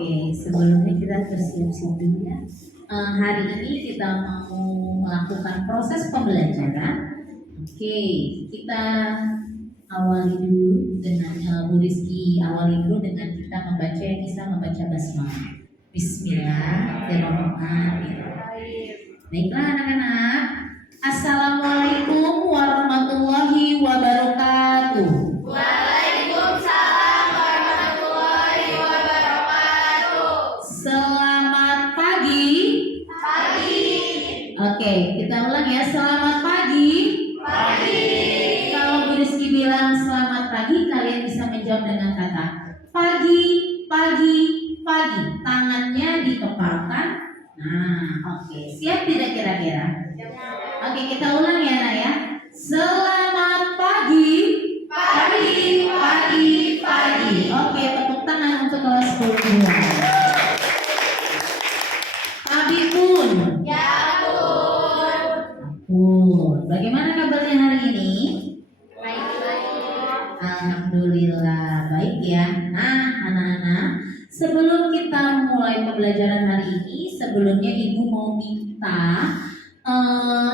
Oke, sebelumnya kita bersiap-siap dulu ya. Hari ini kita mau melakukan proses pembelajaran. Oke, kita awali dulu dengan Bu Rizky awali dulu dengan kita membaca yang bisa membaca basmalah. Bismillahirrahmanirrahim. Baiklah anak-anak. Assalamualaikum warahmatullahi wabarakatuh. Waalaikumsalam warahmatullahi wabarakatuh. Selamat pagi. Pagi. Oke, kita ulang ya. Selamat pagi. Pagi. Kalau Bu Rizky bilang selamat pagi, kalian bisa menjawab dengan kata pagi, pagi, pagi. Tangannya dikepalkan. Nah, oke. Siap tidak kira-kira? Oke, kita ulang ya, Nak ya. Selamat pagi. Pagi, pagi, pagi. Oke, tepuk tangan untuk kelas 10. Abi pun. Ya Bun. Bagaimana kabarnya hari ini? Baik-baik. Alhamdulillah baik ya. Nah, anak-anak, sebelum kita mulai pembelajaran hari ini, sebelumnya Ibu mau minta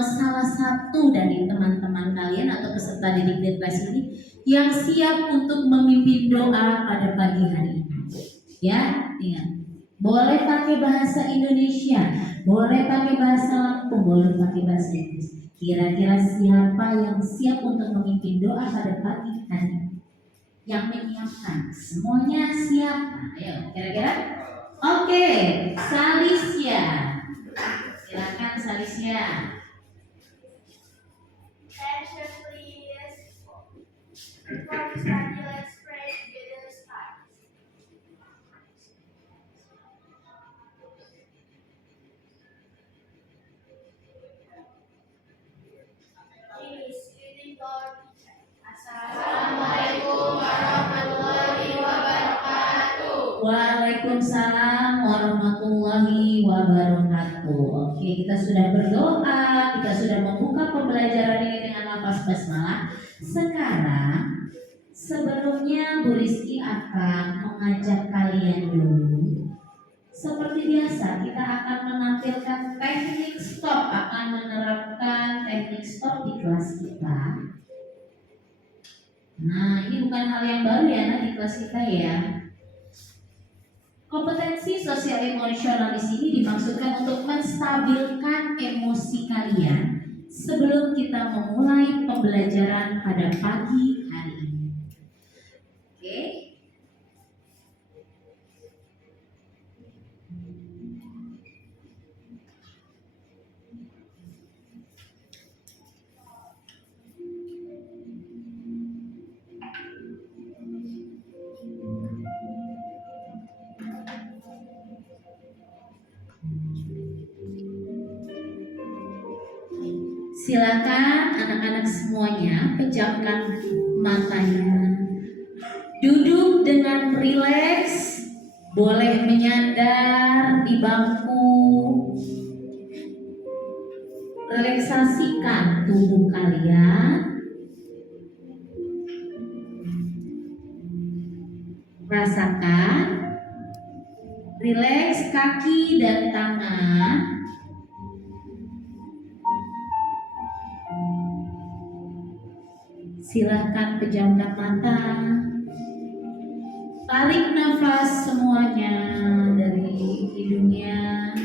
salah satu dari teman-teman kalian atau peserta didik di kelas ini yang siap untuk memimpin doa pada pagi hari ini. Ya, ingat. Boleh pakai bahasa Indonesia, boleh pakai bahasa Lampung, boleh pakai bahasa Inggris. Kira-kira siapa yang siap untuk memimpin doa pada pagi hari ini? Yang menyiapkan, semuanya siap. Nah, ayo, kira-kira? Oke, Salisya. Silakan Salisya. Attention please. Before we start, let's pray together. Start. Please, greeting our teacher. Assalamualaikum warahmatullahi wabarakatuh. Waalaikumsalam warahmatullahi wabarakatuh. Oke, kita sudah berdoa, kita sudah membuka pembelajaran ini dengan lafaz basmalah. Sekarang, sebelumnya Bu Rizky akan mengajak kalian dulu. Seperti biasa, kita akan menampilkan teknik stop, akan menerapkan teknik stop di kelas kita. Nah, ini bukan hal yang baru ya, Nak, di kelas kita ya. Kompetensi sosial emosional di sini dimaksudkan untuk menstabilkan emosi kalian sebelum kita memulai pembelajaran pada pagi hari ini. Oke. Silakan anak-anak semuanya pejamkan matanya. Duduk dengan rileks, boleh menyandar di bangku. Relaksasikan tubuh kalian. Rasakan rileks kaki dan tangan. Silahkan pejamkan mata. Tarik nafas semuanya dari hidungnya.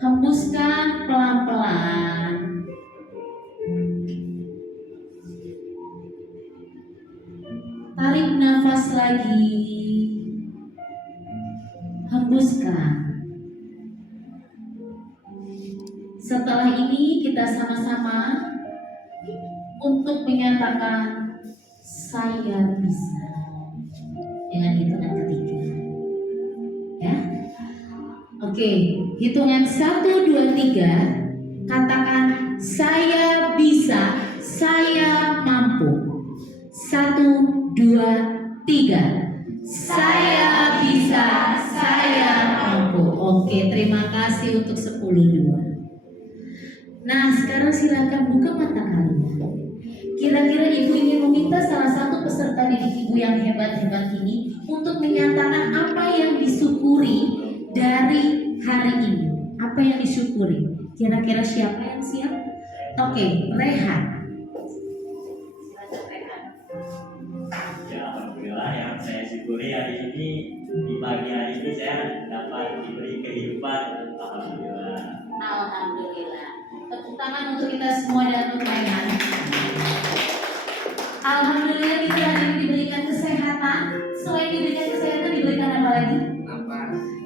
Hembuskan pelan-pelan. Tarik nafas lagi. Hembuskan. Setelah ini kita sama-sama untuk menyatakan saya bisa dengan hitungan ketiga. Ya. Oke, hitungan 1 2 3. Katakan saya bisa, saya mampu. 1 2 3. Saya bisa, saya mampu. Oke, terima kasih untuk 10 2. Nah, sekarang silakan buka mata kalian. Kira-kira ibu ingin meminta salah satu peserta didik ibu yang hebat-hebat ini untuk menyatakan apa yang disukai disyukuri dari hari ini? Apa yang disyukuri? Kira-kira siapa yang siap? Oke, Rehan. Silakan Rehan. Ya, alhamdulillah yang saya syukuri hari ini, di pagi hari ini saya dapat diberi kehidupan. Alhamdulillah. Alhamdulillah. Tepuk tangan untuk kita semua dan untuk Rehan. Alhamdulillah kita hari ini diberikan kesehatan. Selain diberikan kesehatan, diberikan apa lagi?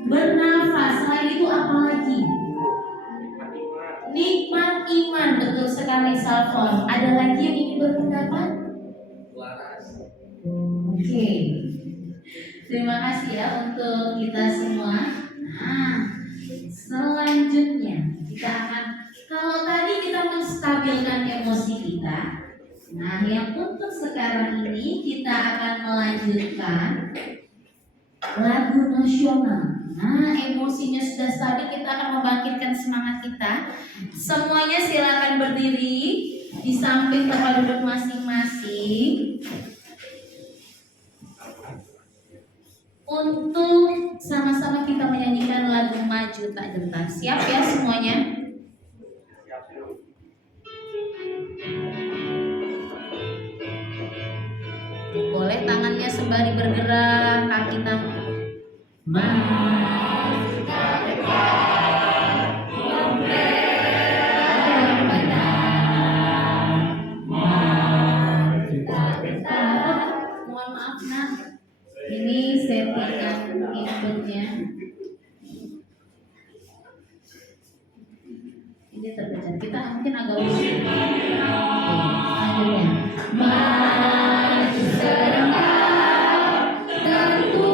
Bernafas. Selain itu apa lagi? Nikmat iman. Betul sekali Salfor. Ada lagi yang ingin berpendapat? Oke. Terima kasih ya untuk kita semua. Nah, selanjutnya kita akan, kalau tadi kita menstabilkan emosi kita, nah yang untuk sekarang ini kita akan melanjutkan lagu nasional. Nah, emosinya sudah stabil, kita akan membangkitkan semangat kita. Semuanya silakan berdiri di samping tempat duduk masing-masing untuk sama-sama kita menyanyikan lagu Maju Tak Gentar. Siap ya semuanya? Boleh tangannya sembari bergerak, kaki tangan. Maju tak gentar, membela yang benar. Maju tak gentar. Mohon maaf nak, ini settingan inputnya. Ini terpecah. Kita mungkin agak usul. Lanjutnya. Maju serentak, tentu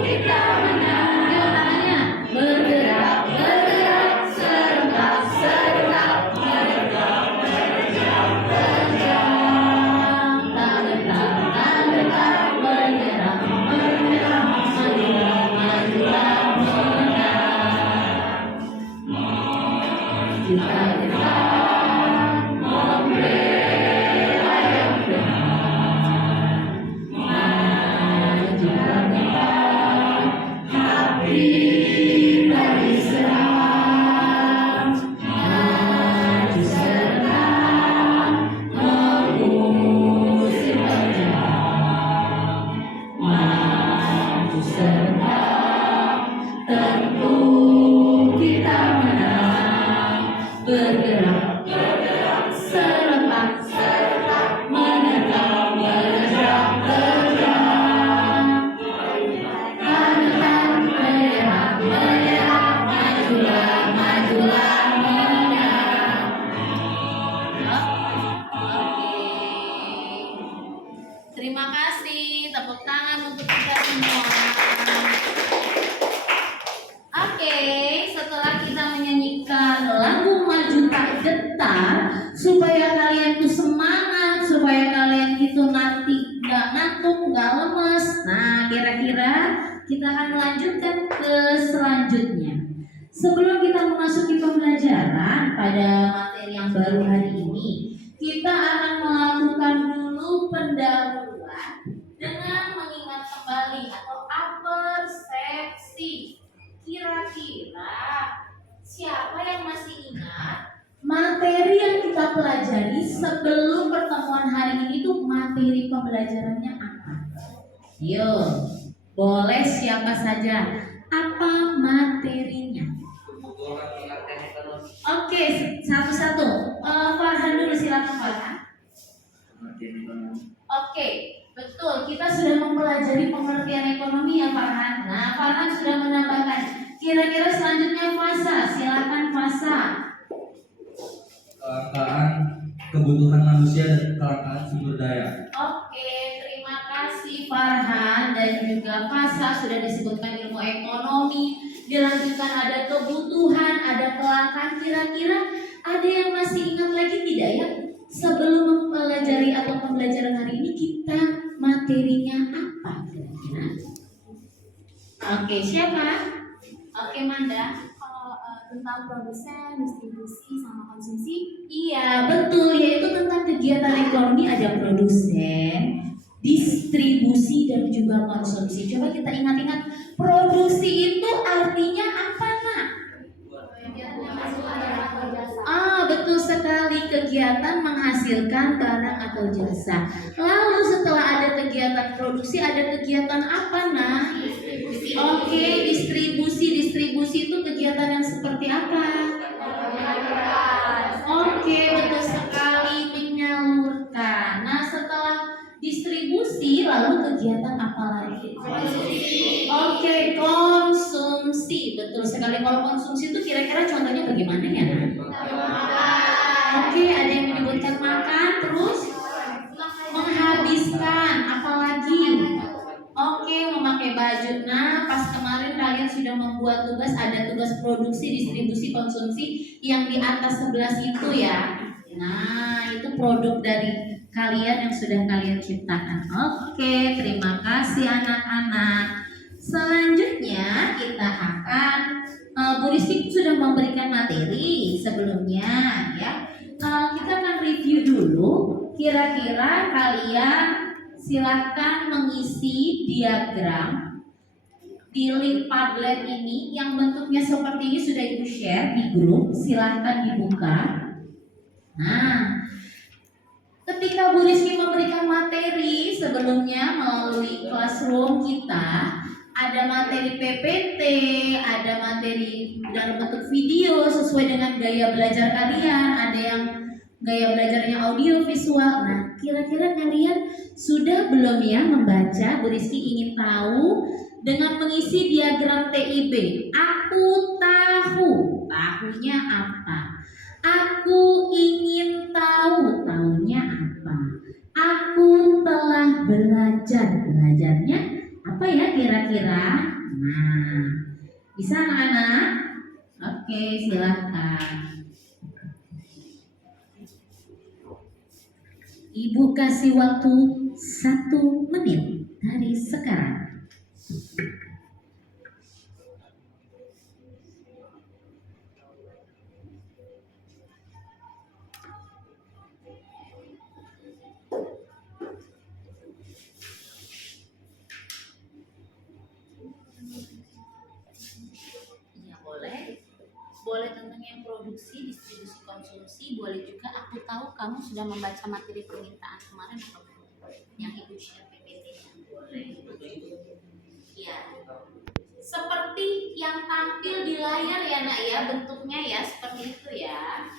kita menang. Yuk tangannya bergerak, bergerak, serentak, serentak, bergerak, bergerak, bergerak, tak gentar, bergerak, bergerak, majulah, majulah, menang. Maju tak gentar, membela yang benar. Maju tak gentar, tapi beri serang. Maju serentak, mengusir penjara. Maju serentak, tentu kita menang. Bergerak, bergerak, serentak, serentak, menegak, bergerak, bergerak. Tangan menyerah, menyerah, majulah, majulah, menang. Oke. Terima kasih, tepuk tangan untuk kita semua. Oke, setelah kita menyanyikan lagu Maju Tak Gentar, supaya kalian tuh semangat, supaya kalian itu nanti nggak ngantuk, nggak lemes. Nah, kira-kira kita akan melanjutkan ke selanjutnya. Sebelum kita memasuki pembelajaran pada materi yang baru hari ini, kita akan melakukan dulu pendahuluan dengan mengingat kembali atau apersepsi. Kira-kira siapa yang masih ingat materi yang kita pelajari sebelum pertemuan hari ini tuh materi pembelajarannya apa? Yuk, boleh siapa saja. Apa materinya? Oke, satu-satu. Farhan dulu, silakan Farhan. Oke, betul. Kita sudah mempelajari pengertian ekonomi ya Farhan. Nah, Farhan sudah menambahkan. Kira-kira selanjutnya Fasa, silakan Fasa. Kelangkaan kebutuhan manusia dan kelangkaan sumber daya. Oke, terima kasih Farhan dan juga Fasa sudah disebutkan ilmu ekonomi. Dilanjutkan ada kebutuhan, ada kelangkaan. Kira-kira ada yang masih ingat lagi tidak ya? Sebelum mempelajari atau pembelajaran hari ini kita materinya apa kira-kira? Oke, siapa? Oke, Manda. Kalau tentang produsen, distribusi, sama konsumsi. Iya, betul. Yaitu tentang kegiatan ekonomi ada produsen, distribusi, dan juga konsumsi. Coba kita ingat-ingat, produksi kegiatan menghasilkan barang atau jasa. Lalu setelah ada kegiatan produksi, ada kegiatan apa, nah? Oke, distribusi. Distribusi itu kegiatan yang seperti apa? Oke, betul sekali, menyalurkan. Nah, setelah distribusi, lalu kegiatan apa lagi? Oke, konsumsi. Betul sekali. Kalau konsumsi itu kira-kira contohnya bagaimana ya? Oke, ada yang menyebutkan makan, terus menghabiskan, apalagi? Oke, memakai baju. Nah, pas kemarin kalian sudah membuat tugas, ada tugas produksi, distribusi, konsumsi yang di atas 11 itu ya. Nah, itu produk dari kalian yang sudah kalian ciptakan. Oke, terima kasih anak-anak. Selanjutnya kita akan Bu Rizky sudah memberikan materi sebelumnya ya. Kita akan review dulu. Kira-kira kalian silakan mengisi diagram di link Padlet ini yang bentuknya seperti ini, sudah Ibu share di grup. Silakan dibuka. Nah, ketika Bu Rizky memberikan materi sebelumnya melalui classroom kita, ada materi PPT, ada materi dalam bentuk video sesuai dengan gaya belajar kalian, ada yang gaya belajarnya audio visual. Nah, kira-kira kalian sudah belum ya membaca? Bu Rizky ingin tahu dengan mengisi diagram TIB. Aku tahu, tahunya apa? Aku ingin tahu, tahunya apa? Aku telah belajar, belajarnya apa ya kira-kira? Nah, bisa anak-anak? Oke, silahkan. Ibu kasih waktu 1 menit dari sekarang. Ya, boleh tentang yang produksi, distribusi, konsumsi, boleh juga. Aku tahu kamu sudah membaca materi permintaan kemarin atau belum? Yang Ibu share PPT-nya, boleh. Ya, seperti yang tampil di layar ya nak ya, bentuknya ya seperti itu ya.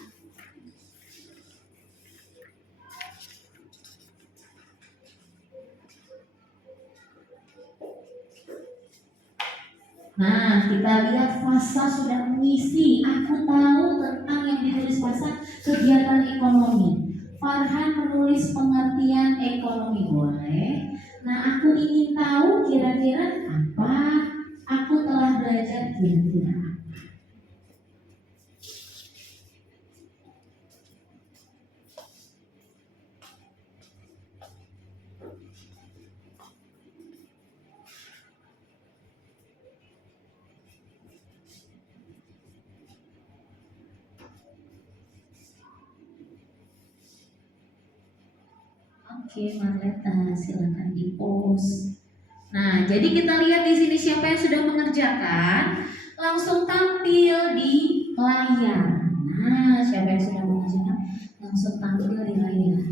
Nah, kita lihat Fasa sudah mengisi. Aku tahu tentang yang ditulis Fasa, kegiatan ekonomi. Farhan menulis pengertian ekonomi, boleh. Nah, aku ingin tahu kira-kira apa? Aku telah belajar kira-kira apa? Oke, Marleta, silakan di-post. Nah, jadi kita lihat di sini siapa yang sudah mengerjakan, langsung tampil di layar. Nah, siapa yang sudah mengerjakan, langsung tampil di layar.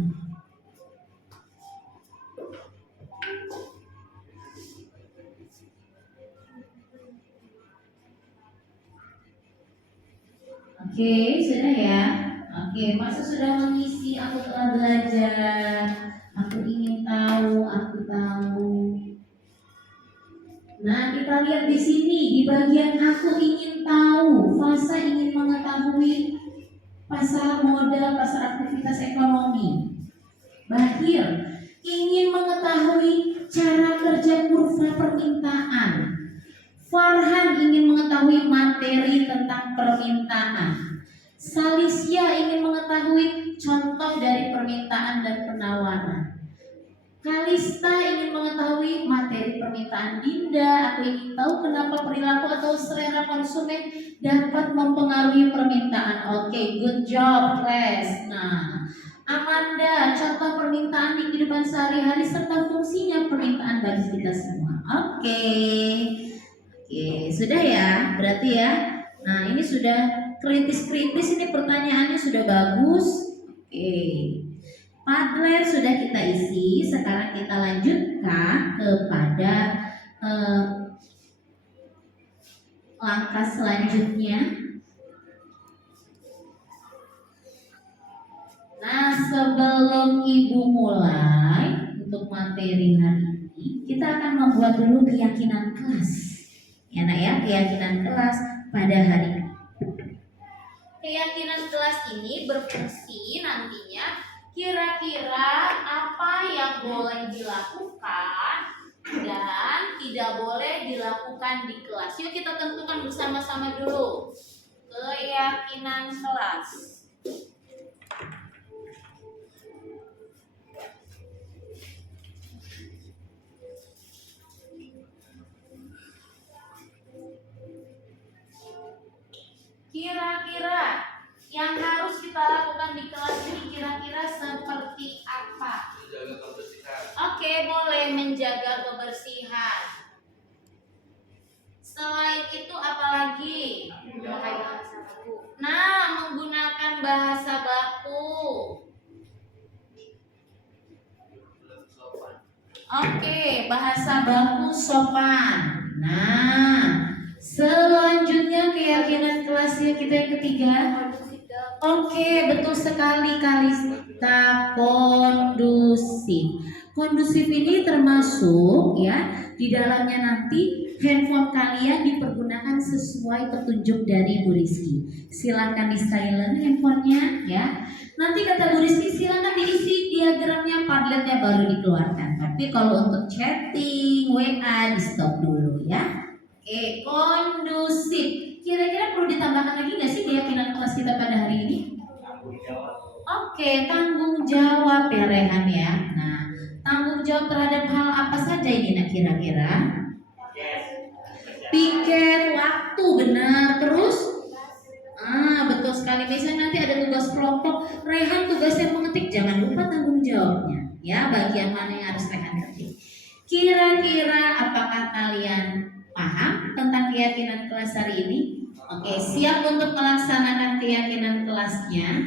Oke, sudah ya. Oke, masa sudah mengisi, aku telah belajar, aku ingin tahu, aku tahu. Nah, kita lihat di sini di bagian aku ingin tahu, Fasa ingin mengetahui pasar modal, pasar aktivitas ekonomi. Bahir ingin mengetahui cara kerja kurva permintaan. Farhan ingin mengetahui materi tentang permintaan. Salisya ingin mengetahui contoh dari permintaan dan penawaran. Kalista ingin mengetahui materi permintaan. Dinda, aku ingin tahu kenapa perilaku atau selera konsumen dapat mempengaruhi permintaan. Oke, good job, class. Nah, Amanda, contoh permintaan di kehidupan sehari-hari serta fungsinya permintaan bagi kita semua. Oke, sudah ya, berarti ya. Nah, ini sudah kritis-kritis, ini pertanyaannya sudah bagus. Oke. Padlet sudah kita isi, sekarang kita lanjutkan kepada eh, langkah selanjutnya. Nah, sebelum Ibu mulai untuk materi hari ini, kita akan membuat dulu keyakinan kelas. Ya, Nak ya, keyakinan kelas pada hari ini. Keyakinan kelas ini berfungsi nantinya kira-kira apa yang boleh dilakukan dan tidak boleh dilakukan di kelas. Yuk kita tentukan bersama-sama dulu keyakinan kelas. Kira-kira yang harus kita lakukan di kelas ini kira-kira seperti apa? Menjaga kebersihan. Oke, boleh menjaga kebersihan. Selain itu apa lagi? Memakai bahasa baku. Nah, menggunakan bahasa baku. Oke, bahasa baku sopan. Nah, selanjutnya keyakinan kelasnya kita yang ketiga. Oke, betul sekali Kalista, kondusif. Kondusif ini termasuk ya, di dalamnya nanti handphone kalian dipergunakan sesuai petunjuk dari Bu Rizky. Silakan di silent handphonenya ya. Nanti kata Bu Rizky silakan diisi diagramnya, Padletnya baru dikeluarkan. Tapi kalau untuk chatting, WA di stop dulu ya. Oke, kondusif. Kira-kira perlu ditambahkan lagi nggak sih keyakinan kelas kita pada hari ini? Tanggung jawab. Oke, tanggung jawab ya Rehan ya. Nah, tanggung jawab terhadap hal apa saja ini nak kira-kira? Yes. Piket waktu benar, terus? Betul sekali. Misalnya nanti ada tugas kelompok, Rehan tugasnya mengetik, jangan lupa tanggung jawabnya. Ya, bagian mana yang harus Rehan ketik. Kira-kira apakah kalian paham tentang keyakinan kelas hari ini? Oke, siap untuk melaksanakan keyakinan kelasnya?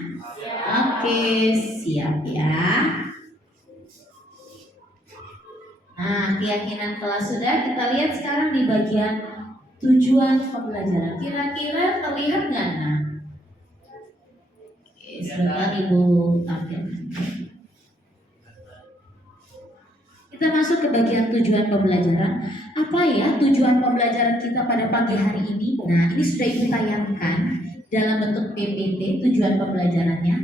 Oke, siap ya. Nah, keyakinan kelas sudah, kita lihat sekarang di bagian tujuan pembelajaran. Kira-kira terlihat nggak? Nah, oke, sebentar Ibu tampilkan. Kita masuk ke bagian tujuan pembelajaran. Apa ya tujuan pembelajaran kita pada pagi hari ini? Nah, ini sudah Ibu tayangkan dalam bentuk PPT tujuan pembelajarannya.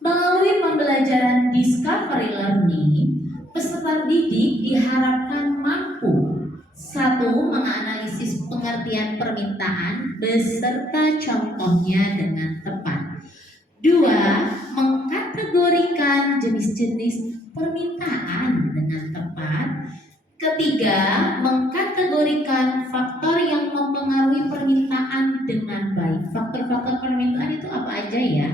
Melalui pembelajaran discovery learning, peserta didik diharapkan mampu: 1. Menganalisis pengertian permintaan beserta contohnya dengan tepat. 2. Mengkategorikan jenis-jenis permintaan dengan tepat. 3. Mengkategorikan faktor yang mempengaruhi permintaan dengan baik. Faktor-faktor permintaan itu apa aja ya?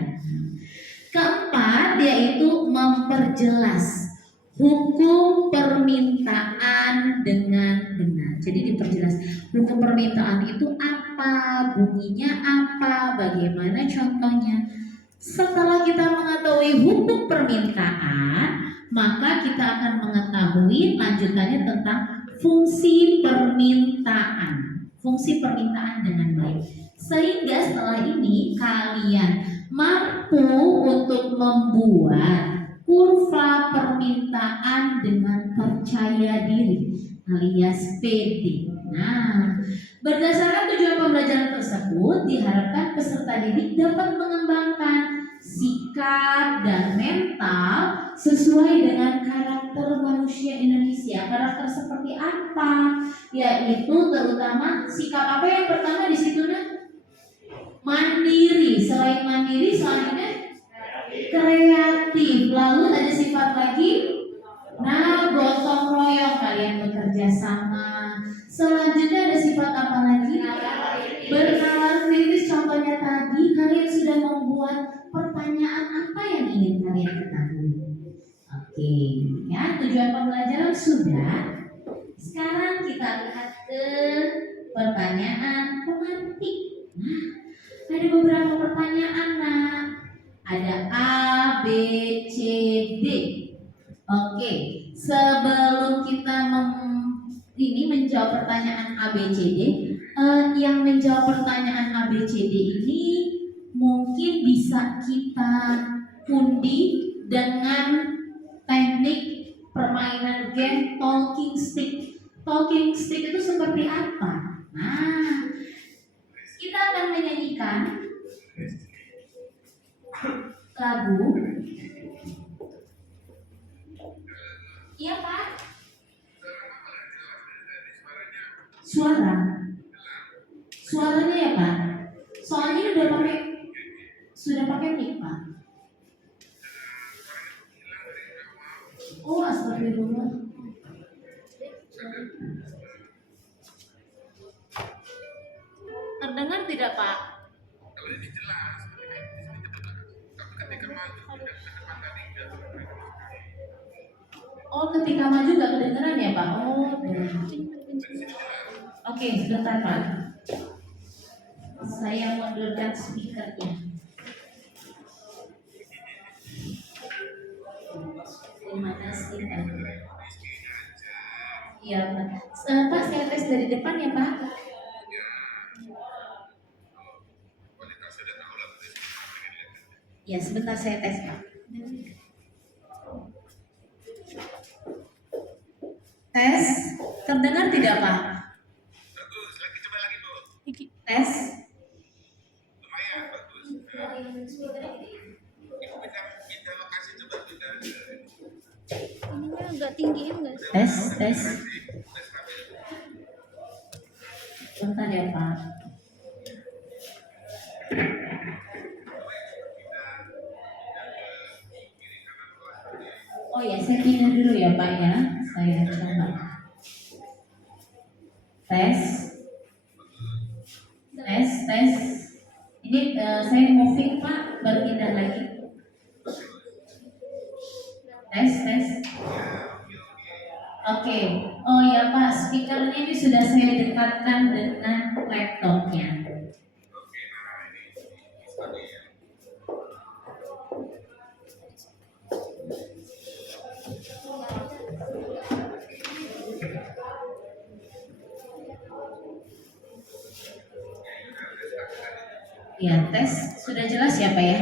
4. Yaitu memperjelas hukum permintaan dengan benar. Jadi diperjelas hukum permintaan itu apa, bunyinya apa, bagaimana contohnya. Setelah kita mengetahui hukum permintaan, maka kita akan mengetahui lanjutannya tentang fungsi permintaan. Fungsi permintaan dengan baik. Sehingga setelah ini kalian mampu untuk membuat kurva permintaan dengan percaya diri alias PD. Nah, berdasarkan tujuan pembelajaran tersebut, diharapkan peserta didik dapat mengembangkan sikap dan mental sesuai dengan karakter manusia Indonesia. Karakter seperti apa? Yaitu terutama sikap apa yang pertama di situ Nak? Mandiri. Selain mandiri, selanjutnya kreatif. Lalu ada sifat lagi? Nah, gotong royong, kalian bekerja sama. Selanjutnya ada sifat apa lagi? Bernalar kritis. Contohnya tadi kalian sudah membuat pertanyaan apa yang ingin kalian ketahui. Oke, ya tujuan pembelajaran sudah. Sekarang kita lihat ke pertanyaan pemantik. Nah, ada beberapa pertanyaan Nak. Ada A, B, ABCD. Yang menjawab pertanyaan ABCD ini mungkin bisa kita undi dengan teknik permainan game talking stick. Talking stick itu seperti apa? Nah, kita akan menyanyikan lagu. Iya Pak? Suaranya ya Pak? Soalnya ini sudah pakai mic Pak. Oh, astagfirullah. Terdengar tidak Pak? Oh, ketika maju gak kedengeran ya Pak? Oh, oke, sebentar Pak. Saya mundurkan speakernya. Terima kasih Pak. Iya Pak. Pak, saya tes dari depan ya Pak. Ya, sebentar saya tes Pak. Tes, terdengar tidak Pak? Bagus, lagi coba lagi Bu. Tes. Lumayan bagus. Ibu pindah lokasi coba pindah. Ini agak tinggiin nggak sih? Tes. Bentar ya Pak. Oh ya, saya pindah dulu ya Pak ya. Saya coba. Tes. Ini saya moving Pak, baru pindah lagi. Tes. Oke. Oh ya Pak, speakernya ini sudah saya dekatkan dengan laptopnya. Ya, tes sudah jelas ya Pak ya?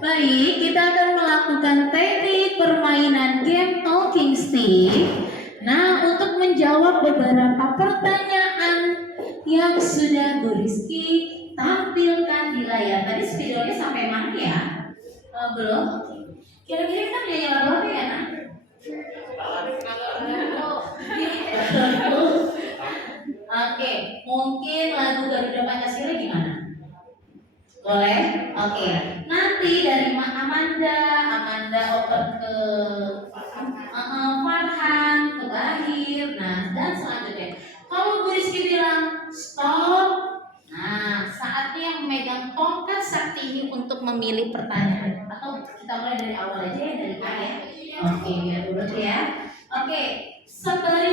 Baik, kita akan melakukan teknik permainan game talking stick. Nah, untuk menjawab beberapa pertanyaan yang sudah Bu Rizky tampilkan di layar. Tadi videonya sampai mana ya? Belum? Kira-kira kita nyanyi lagu apa ya, Nak? Oke, mungkin lagu Garuda Pancasila gimana? Boleh? Oke. Nanti dari Amanda oper ke Farhan, ke Bahir, nah dan selanjutnya. Kalau Bu Rizky bilang stop, nah saatnya yang memegang tongkat sakti ini untuk memilih pertanyaan. Atau kita mulai dari awal aja ya, dari A ya. Oke, biar dulu ya. Oke, sebelum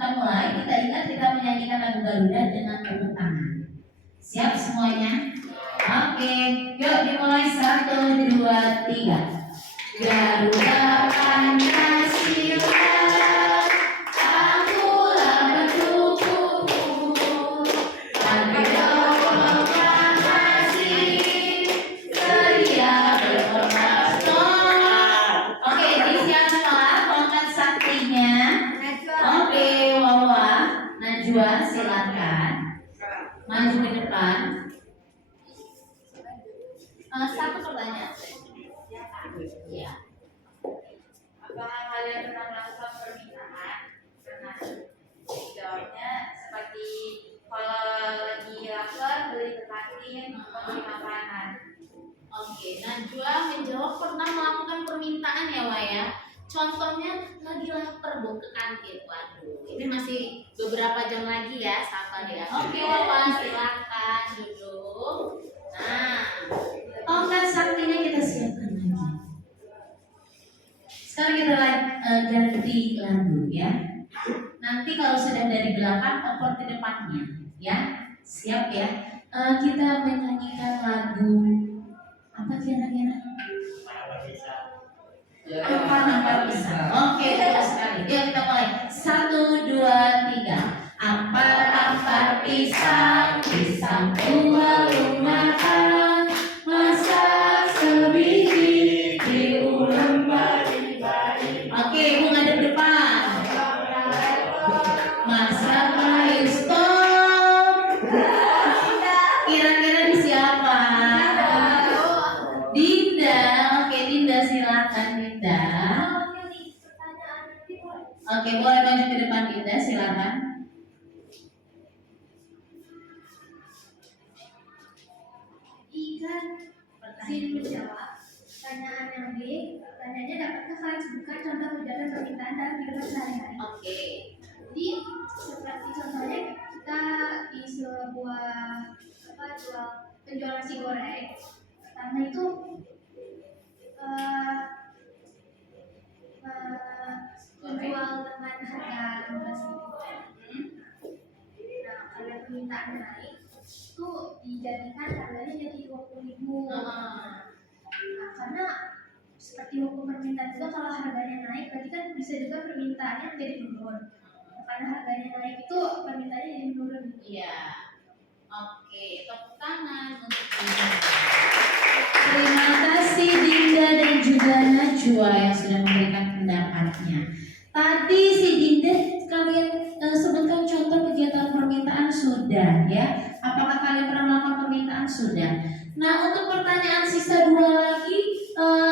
kita mulai, kita ingat kita menyanyikan lagu Garuda dengan tepuk tangan. Siap semuanya? Oke, yuk dimulai 1, 2, 3. Garuda Pancasila, akulah pendukungmu. Merdeka proklamasi, sedia berorasi. Oke, disiap semua tongkat saktinya. Oke, Wawa, Najwa silakan maju ke depan. Satu pertanyaan. Ya. Apakah kalian pernah melakukan permintaan? Karena jawabnya seperti kalau lagi lapar beli ke kantin atau beli makanan. Oke, Najwa menjawab pernah melakukan permintaan ya, Wak ya. Contohnya lagi lapar Bu ke kantin. Waduh, ini masih beberapa jam lagi ya, sabar ya. Oke, Wawa silakan duduk. Nah, tongkat saktinya kita siapkan lagi. Sekarang kita ganti lagu ya. Nanti kalau sudah dari belakang, oper ke depannya ya. Siap ya. Kita menyanyikan lagu apa kira-kira? Ampar-ampar pisang. Oke, betul sekali. Yuk kita mulai. 1, 2, 3. Ampar-ampar pisang, pisang buah makan. Masak sebiji, diulek bari-bari. Oke, Ibu ngadep depan. Masak kayu stop. Kira-kira di siapa? Dinda. Oke, Dinda silakan Dinda. Oke, boleh maju ke depan Dinda, silakan. Ikan Sin menjawab. Pertanyaan yang B, pertanyaannya dapatkah kalian sebutkan contoh ujaran permintaan dalam kehidupan sehari-hari? Oke. Jadi seperti contohnya kita di sebuah jual penjual nasi goreng. Pertama itu eh, menjual dengan harga 15.000. Nah, kalau permintaan naik itu dijadikan harganya jadi 20.000. Nah, karena seperti hukum permintaan juga kalau harganya naik berarti kan bisa juga permintaannya menjadi menurun. Nah, karena harganya naik itu permintaannya jadi menurun. Iya. Oke, tepuk tangan untuk Dinda. Terima kasih Dinda dan juga Najwa yang sudah memberikan pendapatnya. Tadi si Dinda kalian sebutkan contoh kegiatan permintaan sudah ya. Apakah kalian pernah melakukan permintaan sudah? Nah, untuk pertanyaan sisa 2 lagi,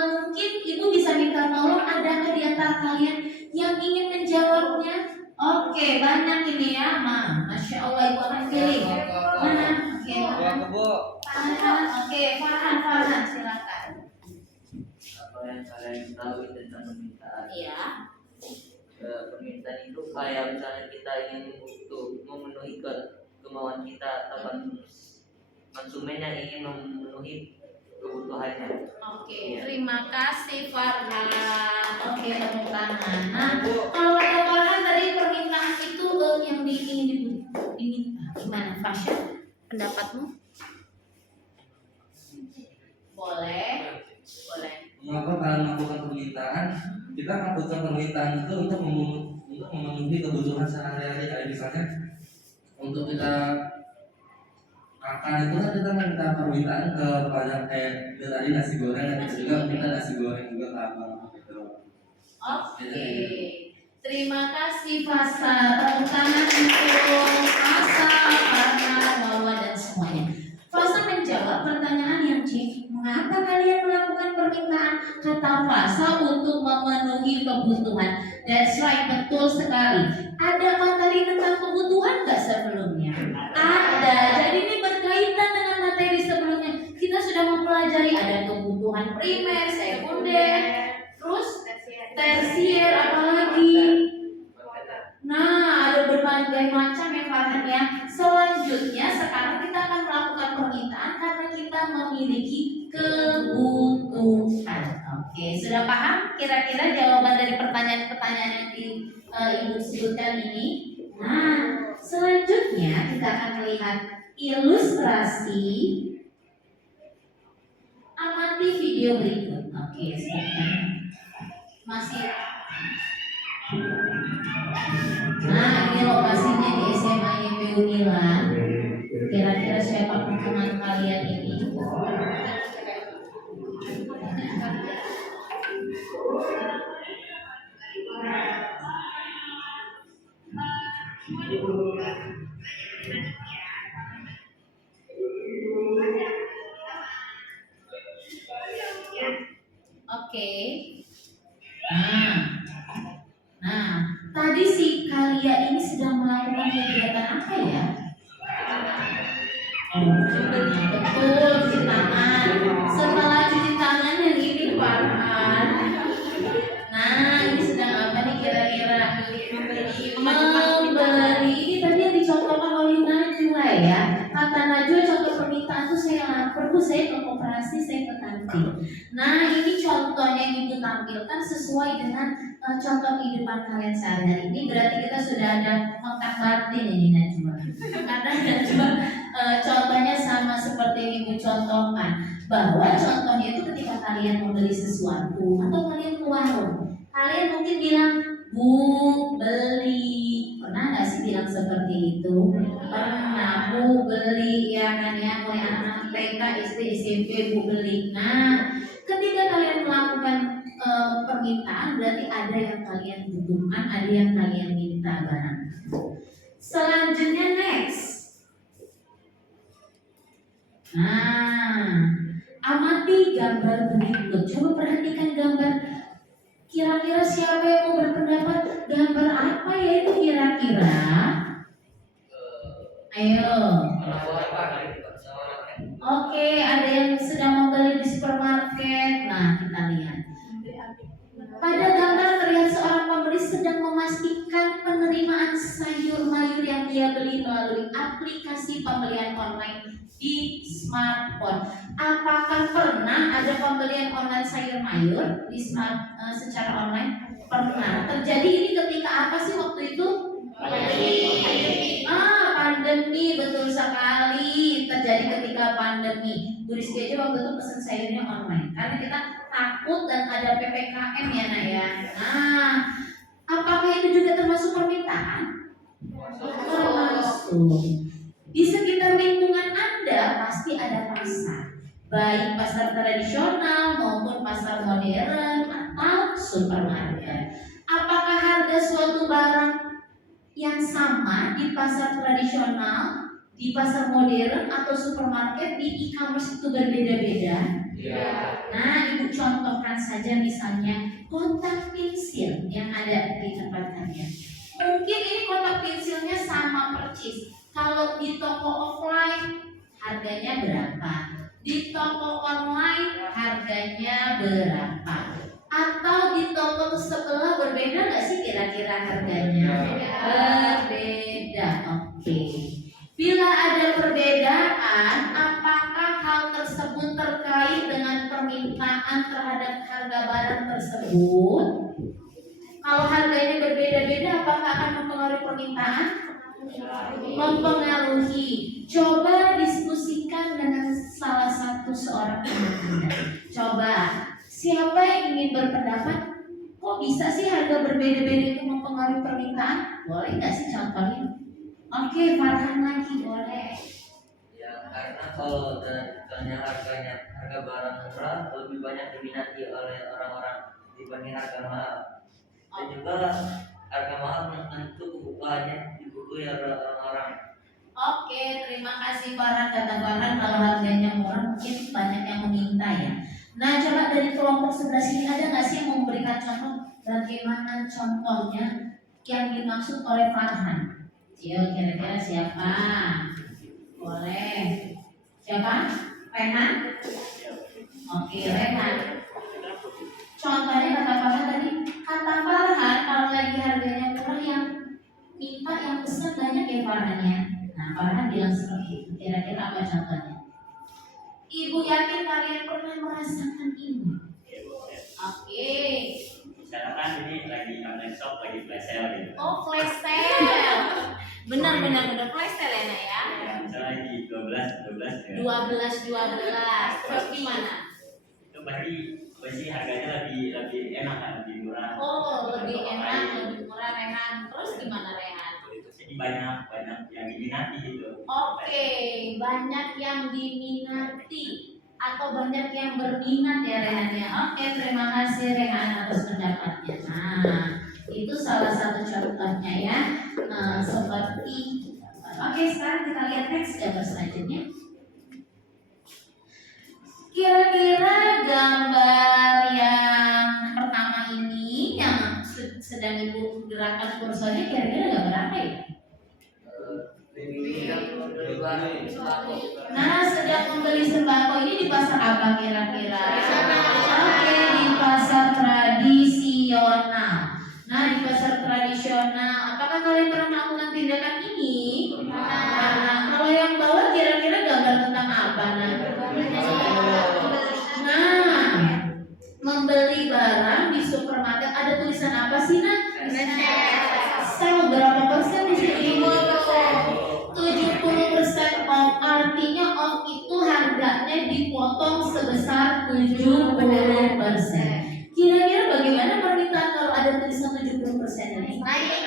mungkin Ibu bisa minta tolong adakah di antara kalian yang ingin menjawabnya? Oke, banyak ini ya, Masya Allah Ibu akan pilih. Mana? Oke, Farhan. Oke, Farhan silakan. Apa yang kalian tahu tentang permintaan? Iya. Permintaan itu kayak misalnya kita ingin untuk memenuhi kemauan kita atau konsumen yang ingin memenuhi kebutuhannya. Oke, terima kasih Farhan. Oke, tepuk tangan. Nah, kalau kata Farhan tadi permintaan itu yang diminta gimana, Fasya? Pendapatmu? Boleh. Mengapa kalian melakukan permintaan? Kita melakukan permintaan itu untuk memenuhi kebutuhan sehari-hari. Kayak misalnya untuk kita makan itu kan kita minta permintaan kepada kayak tadi nasi goreng, dan kita juga minta nasi goreng juga ke abang gitu. Oke. Terima kasih Fasa. Tepuk tangan untuk Fasa, Farhan, Wawa dan semuanya. Fasa menjawab pertanyaan yang C. Mengapa kalian melakukan permintaan? Kata Fasa untuk memenuhi kebutuhan. That's right, betul sekali. Adakah tadi tentang kebutuhan nggak sebelumnya? Ada. Jadi ini berkaitan dengan materi sebelumnya. Kita sudah mempelajari ada kebutuhan primer, sekunder, terus tersier, apalagi. Nah, ada berbagai macam ya Farhan ya. Selanjutnya sekarang kita akan melakukan permintaan karena kita memiliki kebutuhan. Oke, sudah paham kira-kira jawaban dari pertanyaan-pertanyaan yang Ibu sebutkan ini? Nah, selanjutnya kita akan melihat ilustrasi. Amati video berikut. Oke, sebentar. Masih. Nah, ini lokasinya di SMA YP Unila. Kira-kira siapa teman kalian ini? Oke. Nah, tadi si Kalia ini sedang melakukan kegiatan apa ya? Betul, cuci tangan. Setelah cuci tangan yang ini Farhan. Nah, ini sedang apa nih kira-kira? Memberi. Ini tadi yang dicontohkan oleh Najwa ya. Kata Najwa contoh permintaan tuh saya lapar, Bu, saya ke koperasi, saya ke kantin. Nah, ini contohnya yang Ibu tampilkan sesuai dengan contoh kehidupan kalian sehari-hari. Ini berarti kita sudah ada kontak batin ini Najwa. Karena Najwa contohnya sama seperti yang Ibu contohkan. Bahwa contohnya itu ketika kalian membeli sesuatu atau kalian ke warung, kalian mungkin bilang, Bu, beli. Pernah nggak sih bilang seperti itu? Pernah, Bu, beli, ya kan ya, mulai anak-anak TK, SD, SMP, Bu, beli. Nah, ketika kalian melakukan permintaan, berarti ada yang kalian butuhkan, ada yang kalian minta barang. Selanjutnya next. Nah, amati gambar berikut. Coba perhatikan gambar. Kira-kira siapa yang mau berpendapat gambar apa ya itu kira-kira? Ayo. Oke, ada yang sedang membeli di supermarket. Nah, kita lihat. Pada gambar terlihat seorang pembeli sedang memastikan penerimaan sayur mayur yang dia beli melalui aplikasi pembelian online di smartphone. Apakah pernah ada pembelian online sayur mayur di secara online? Pernah. Terjadi ini ketika apa sih waktu itu? Pandemi, betul sekali. Terjadi ketika pandemi. Bu Rizky aja waktu itu pesan sayurnya online karena kita takut dan ada PPKM ya Nak ya. Nah, apakah itu juga termasuk permintaan? Termasuk. Di sekitar lingkungan Anda pasti ada pasar, baik pasar tradisional maupun pasar modern atau supermarket. Apakah harga suatu barang yang sama di pasar tradisional, di pasar modern atau supermarket di e-commerce itu berbeda-beda? Nah, Ibu contohkan saja misalnya kotak pensil yang ada di tempat kalian. Mungkin ini kotak pensilnya sama persis. Kalau di toko offline harganya berapa? Di toko online harganya berapa? Atau di toko sebelah berbeda nggak sih kira-kira harganya? Berbeda. Oke. Bila ada perbedaan, apakah hal tersebut terkait dengan permintaan terhadap harga barang tersebut? Kalau harganya berbeda-beda, apakah akan mempengaruhi permintaan? Mempengaruhi. Coba diskusikan dengan salah satu seorang teman Anda. Coba, siapa yang ingin berpendapat? Kok bisa sih harga berbeda-beda itu mempengaruhi permintaan? Boleh nggak sih contohin? Oke, Farhan lagi boleh. Ya, karena kalau harga barang murah lebih banyak diminati oleh orang-orang dibanding harga mahal. Dan juga harga mahal tentu kebutuhannya dibutuhi oleh orang-orang. Oke, terima kasih Farhan. Kata Farhan kalau harganya murah mungkin banyak yang meminta ya. Nah, coba dari kelompok sebelah sini ada nggak sih yang memberikan contoh bagaimana contohnya yang dimaksud oleh Farhan? Yo, kira-kira siapa? Boleh. Siapa? Rehan? Oke, Rehan. Contohnya kata Farhan tadi. Kata Farhan kalau lagi harganya murah yang minta yang besar banyak ya Farhannya. Nah, Farhan bilang seperti itu. Kira-kira apa contohnya? Ibu yakin kalian pernah merasakan ini. Oke. Misalkan ini lagi online shop, lagi flash sale gitu. Oh, flash sale. Benar flash sale ya Nak ya. Ya, misalnya lagi 12 ya. 12. Terus gimana? Itu pasti harganya lebih enak kan, lebih murah. Oh, lebih enak, lebih murah Rehan. Terus gimana Rehan? Jadi banyak yang diminati gitu. Oke, banyak yang diminati atau banyak yang berminat ya Rehan ya. Oke, terima kasih Rehan atas pendapatnya. Nah, itu salah satu contohnya ya. Seperti oke, sekarang kita lihat next gambar selanjutnya. Kira-kira gambar yang pertama ini yang sedang Ibu gerakan kursornya kira-kira gambar apa ya? Nah, sedang membeli sembako ini di pasar apa kira-kira? Oke, di pasar tradisional. Nah, di pasar tradisional, apakah kalian pernah melakukan tindakan ini? Nah, kalau yang bawah kira-kira gambar tentang apa? Nah, membeli barang di supermarket ada tulisan apa sih, Nak? Sale berapa persen di sini? 70% off, artinya off itu harganya dipotong 70%. Kira-kira bagaimana permintaan kalau ada tulisan 70% ini? Naik.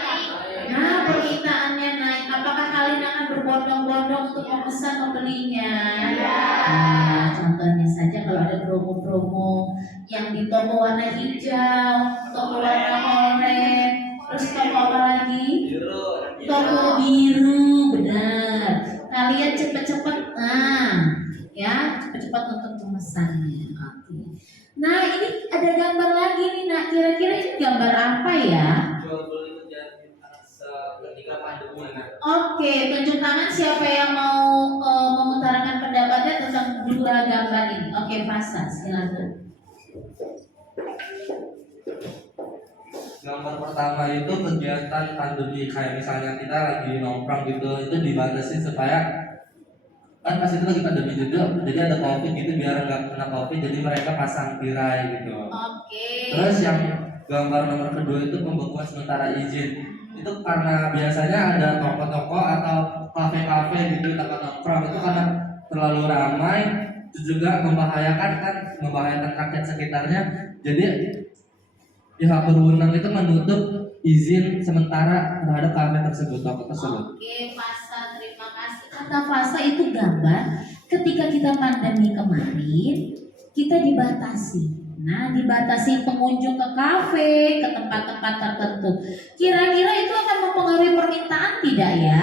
Nah, permintaannya naik. Apakah kalian akan berbondong-bondong untuk memesan membelinya? Nah, contohnya saja kalau ada promo-promo yang di toko warna hijau, toko warna oranye, terus toko apa lagi? Toko biru, benar. Kalian cepet-cepet, ya cepet-cepet untuk memesannya. Oke. Nah, ini ada gambar lagi nih, nak. Kira-kira ini gambar apa ya? Jual beli terjadi ketika pandemi. Oke, tunjuk tangan siapa yang mau mengutarakan pendapatnya tentang dua gambar ini. Oke, Fasa, silakan. Gambar pertama itu kegiatan pandemi, kayak misalnya kita lagi nongkrong gitu, itu dibatasi supaya kan pas itu lagi pandemi juga, jadi ada covid gitu biar nggak kena covid, jadi mereka pasang tirai gitu. Oke. Terus yang gambar nomor kedua itu pembekuan sementara izin. Itu karena biasanya ada toko-toko atau kafe-kafe gitu tempat nongkrong, itu karena terlalu ramai, itu juga membahayakan rakyat sekitarnya. Jadi pihak berwenang itu menutup izin sementara terhadap kafe tersebut, toko tersebut. Oke, Fasa, terima kasih. Kata Fasa itu gambar ketika kita pandemi kemarin, kita dibatasi. Nah, dibatasi pengunjung ke kafe, ke tempat-tempat tertentu. Kira-kira itu akan mempengaruhi permintaan tidak ya?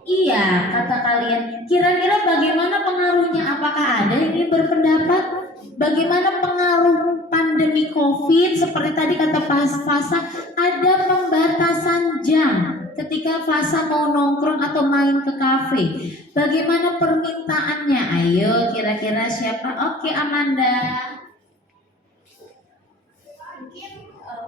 Iya, kata kalian. Kira-kira bagaimana pengaruhnya? Apakah ada yang ingin berpendapat? Bagaimana pengaruh pandemi COVID? Seperti tadi kata Fasa, ada pembatasan jam ketika Fasa mau nongkrong atau main ke kafe. Bagaimana permintaannya? Ayo, kira-kira siapa? Oke, Amanda.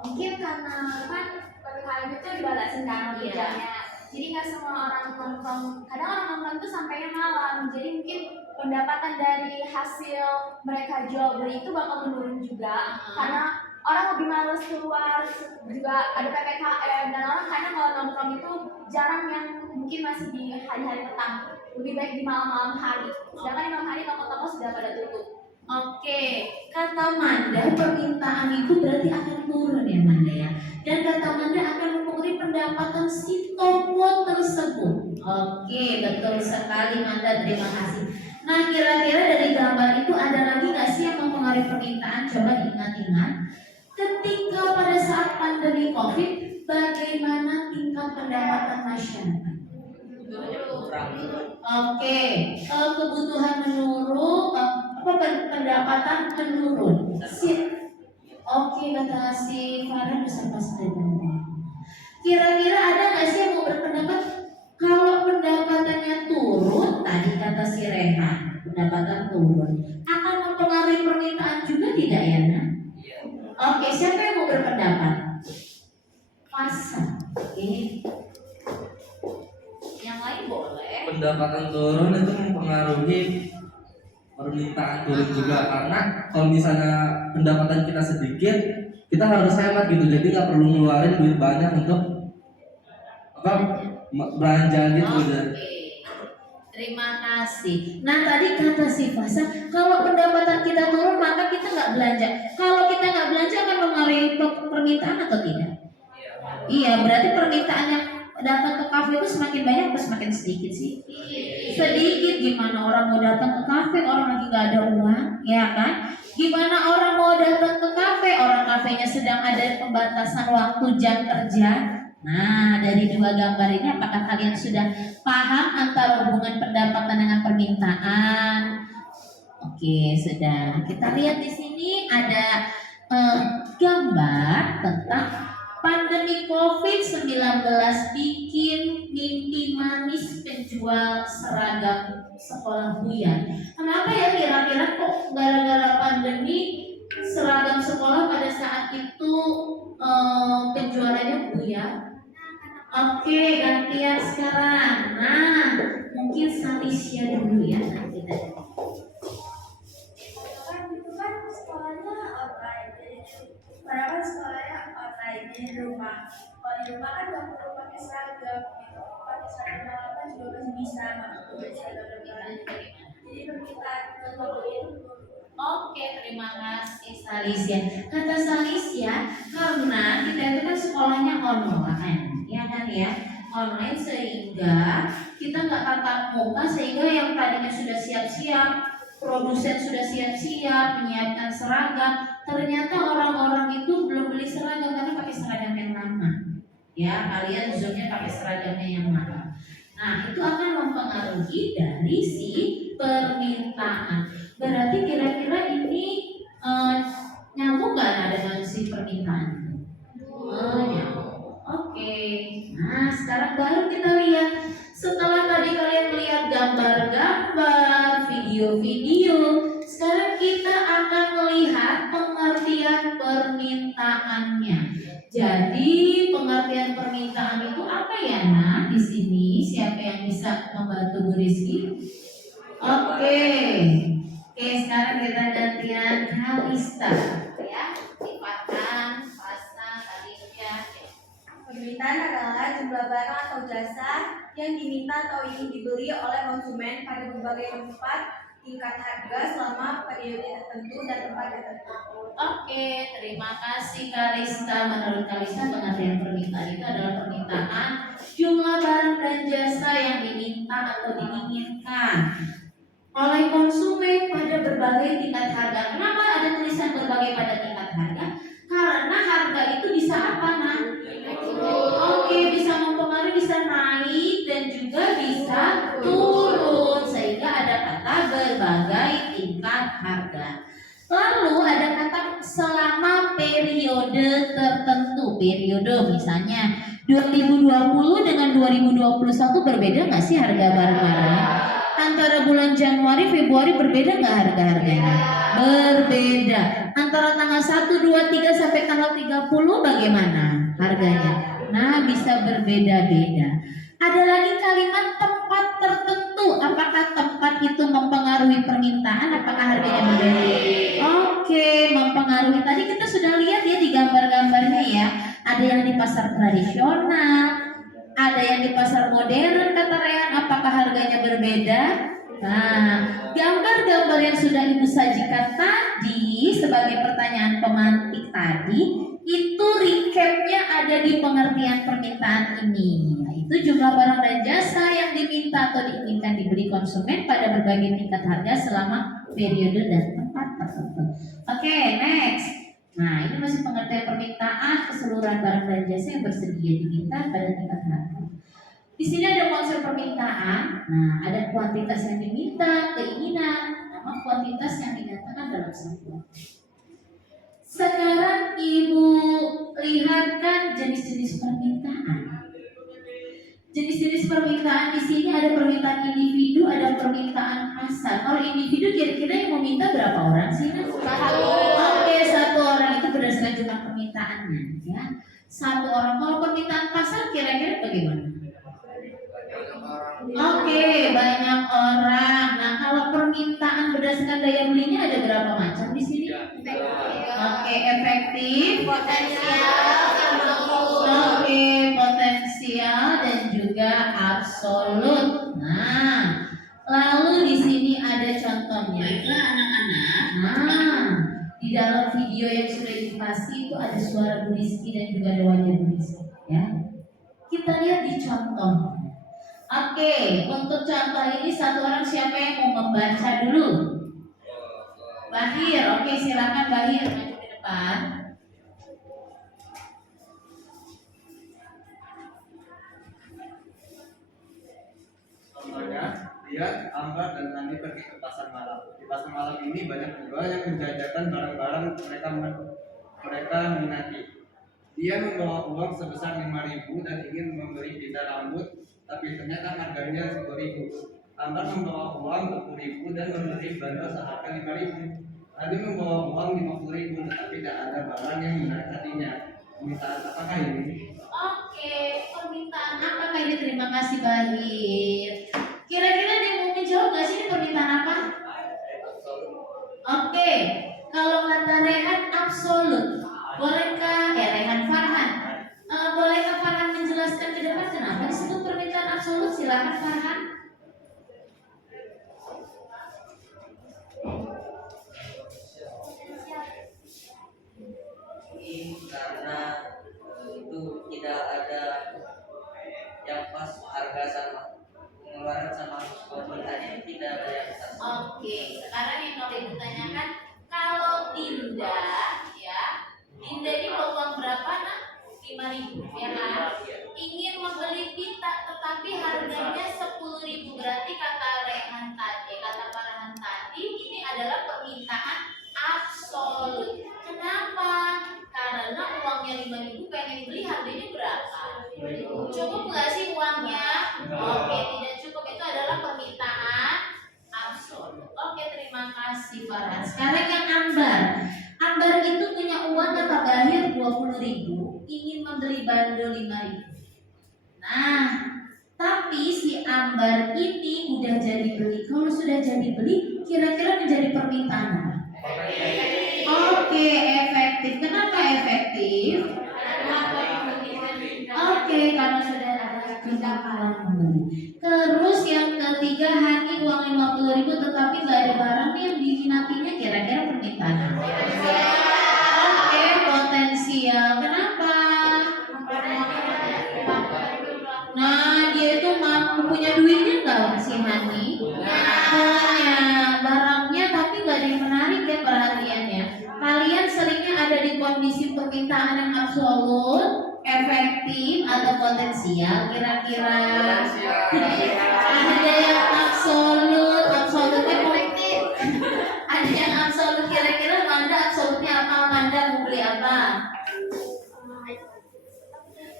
Mungkin karena kan PPKM itu dibatasin kan Iya. jamnya. Jadi nggak semua orang nongkrong. Kadang orang nongkrong itu sampainya malam. Jadi mungkin pendapatan dari hasil mereka jual beli itu bakal menurun juga. Karena orang lebih males keluar, juga ada PPKM, dan orang kayaknya kalau nongkrong itu jarang yang mungkin masih di hari-hari petang. Lebih baik di malam-malam hari. Sedangkan di malam hari toko-toko sudah pada tutup. Oke, kata Manda permintaan itu berarti akan turun ya Manda ya. Dan kata Manda akan mempengaruhi pendapatan si toko tersebut. Oke, betul sekali Manda, terima kasih. Nah, kira-kira dari gambar itu ada lagi nggak sih yang mempengaruhi permintaan? Coba diingat-ingat. Ketika pada saat pandemi COVID, bagaimana tingkat pendapatan masyarakat? Oke, kebutuhan menurun, pendapatan menurun. Oke, kata si Farhan bisa pas Kira-kira ada nggak sih yang mau berpendapat kalau pendapatannya turun? Tadi kata si Rehan, pendapatan turun akan mempengaruhi permintaan juga tidak ya, Nak? Oke, siapa yang mau berpendapat? Pasang. Oke. Yang lain boleh. Pendapatan turun itu mempengaruhi permintaan turun juga, karena kalau misalnya pendapatan kita sedikit, kita harus hemat gitu, jadi nggak perlu ngeluarin duit banyak untuk belanja gitu. Oke. Terima kasih. Nah, tadi kata si Fasa, kalau pendapatan kita turun maka kita nggak belanja. Kalau kita nggak belanja akan mempengaruhi permintaan atau tidak? Iya, berarti permintaan yang datang ke kafe itu semakin banyak atau semakin sedikit sih? Sedikit. Gimana orang mau datang ke kafe, orang lagi nggak ada uang, ya kan? Gimana orang mau datang ke kafe, orang kafenya sedang ada pembatasan waktu jam kerja. Nah, dari dua gambar ini apakah kalian sudah paham antara hubungan pendapatan dengan permintaan? Oke, sudah. Kita lihat di sini ada gambar tentang pandemi COVID-19 bikin mimpi manis penjual seragam sekolah buyar. Kenapa ya kira-kira kok gara-gara pandemi seragam sekolah pada saat itu penjualannya buyar? Oke, gantian sekarang. Nah, mungkin Salisya dulu ya. Nanti kita Itu kan sekolahnya online, jadi padahal kan sekolahnya online di rumah. Kalau di rumah kan nggak perlu pakai seragam, gitu. Pakai seragam apa juga masih bisa, nggak perlu pakai seragam lebaran. Jadi permintaan untuk itu Oke, terima kasih Salisya. Kata Salisya, karena kita itu kan sekolahnya online, ya kan ya, online sehingga kita nggak tatap muka, sehingga yang tadinya sudah siap-siap, produsen sudah siap-siap menyiapkan seragam, ternyata orang-orang itu belum beli seragam karena pakai seragam yang lama. Ya, kalian zoomnya pakai seragamnya yang lama. Nah, itu akan mempengaruhi dari si permintaan. Berarti kira-kira ini nyambung nggak nah dengan si permintaan? Nyambung. Oke. Nah, sekarang baru kita lihat. Setelah tadi kalian melihat gambar-gambar, video-video, sekarang kita akan melihat pengertian permintaannya. Jadi pengertian permintaan itu apa ya nah di sini? Siapa yang bisa membantu Bu Rizky? Oke, sekarang kita gantian Kalista ya, Ipatan, Fasa, Kalisya. Permintaan adalah jumlah barang atau jasa yang diminta atau ingin dibeli oleh konsumen pada berbagai tempat, tingkat harga selama periode tertentu dan tempat tertentu. Oke, terima kasih Kalista. Menurut Kalista pengertian permintaan itu adalah permintaan jumlah barang dan jasa yang diminta atau diinginkan oleh konsumen pada berbagai tingkat harga. Kenapa ada tulisan berbagai pada tingkat harga? Karena harga itu bisa apa nah? Oke, bisa mempengaruhi, bisa naik dan juga bisa turun, sehingga ada kata berbagai tingkat harga. Lalu ada kata selama periode tertentu. Periode misalnya 2020 dengan 2021 berbeda nggak sih harga barang-barangnya? Antara bulan Januari, Februari berbeda nggak harga-harganya? Berbeda. Antara tanggal 1, 2, 3 sampai tanggal 30 bagaimana harganya? Nah, bisa berbeda-beda. Ada lagi kalimat tempat tertentu. Apakah tempat itu mempengaruhi permintaan? Apakah harganya berbeda? Oke, mempengaruhi. Tadi kita sudah lihat ya di gambar-gambarnya ya. Ada yang di pasar tradisional, ada yang di pasar modern kata Rehan. Apakah harganya berbeda? Nah, gambar-gambar yang sudah Ibu sajikan tadi sebagai pertanyaan pemantik tadi, itu recapnya ada di pengertian permintaan ini, yaitu jumlah barang dan jasa yang diminta atau diinginkan dibeli konsumen pada berbagai tingkat harga selama periode dan tempat tertentu. Oke, next. Nah, ini masih pengertian permintaan keseluruhan barang dan jasa yang bersedia diminta pada tingkat harga. Di sini ada konsep permintaan. Nah, ada kuantitas yang diminta, keinginan, sama kuantitas yang dinyatakan dalam satuan. Sekarang Ibu lihatkan jenis-jenis permintaan. Jenis-jenis permintaan di sini ada permintaan individu, ada permintaan pasar. Kalau individu kira-kira yang meminta berapa orang sih? Oke, satu orang itu berdasarkan jumlah permintaannya, ya. Satu orang. Kalau permintaan pasar kira-kira bagaimana? Oke, banyak orang. Nah, kalau permintaan berdasarkan daya belinya ada berapa macam di sini? Oke, efektif, potensial, potensial dan juga absolut. Nah, lalu di sini ada contohnya. Baiklah anak-anak. Nah, di dalam video yang sudah dikasih itu ada suara Bu Rizky dan juga ada wajah Bu Rizky, ya. Kita lihat di contoh. Oke, untuk contoh ini satu orang siapa yang mau membaca dulu? Bahir, oke silakan Bahir maju ke depan. Contohnya, lihat Ambar dan Andi pergi ke pasar malam. Di pasar malam ini banyak penjual yang menjajakan barang-barang mereka minati. Dia membawa uang sebesar 5.000 dan ingin membeli pita rambut, tapi ternyata harganya 10.000. Ambar membawa uang 20.000 dan membeli bando seharga 5.000. Andi membawa uang 50.000, tetapi tidak ada barang yang menarik hatinya. Permintaan apakah ini? Oke, permintaan apakah ini? Terima kasih Bahir. Kira-kira ada yang mau menjawab nggak sih ini permintaan apa? Oke, kalau kata Rehan absolut. Bolehkah Rehan Farhan? Bolehkah Farhan menjelaskan ke depan kenapa disebut permintaan absolut? Silakan Farhan. yang pas harga sama pengeluaran sama kebutuhannya tidak ada yang sama. Oke, sekarang yang kalau ibu tanyakan, kalau Dinda, ya, Dinda ini mau uang berapa nak? 5.000, ya kan? Ingin membeli pita, tetapi harganya 10.000. Berarti kata Rehan tadi, kata Farhan tadi, ini adalah permintaan absolut. Kenapa? Karena uangnya 5.000, pengen beli harganya berapa? Cukup nggak sih uangnya? Oke, tidak cukup. Itu adalah permintaan absolut. Oke, terima kasih Farhan. Sekarang yang Ambar. Ambar itu punya uang kata Bahir 20.000, ingin membeli bando 5.000. Nah, tapi si Ambar ini udah jadi beli. Kalau sudah jadi beli, kira-kira menjadi permintaan apa? Oke, efektif. Kenapa efektif? Oke, karena sudah ada permintaan membeli. Terus yang ketiga, Hani uang 50.000 tetapi nggak ada barang yang diminatinya, kira-kira permintaan apa? Oke, potensial. Kenapa? Nah, dia itu mampu, punya duitnya nggak si Hani? Punya barangnya tapi nggak ada yang menarik ya perhatiannya. Kalian seringnya ada di kondisi permintaan yang absolut, efektif atau potensial, kira-kira ada yang absolut, absolutnya kolektif. Ada yang absolut, kira-kira Manda absolutnya apa? Manda mau beli apa?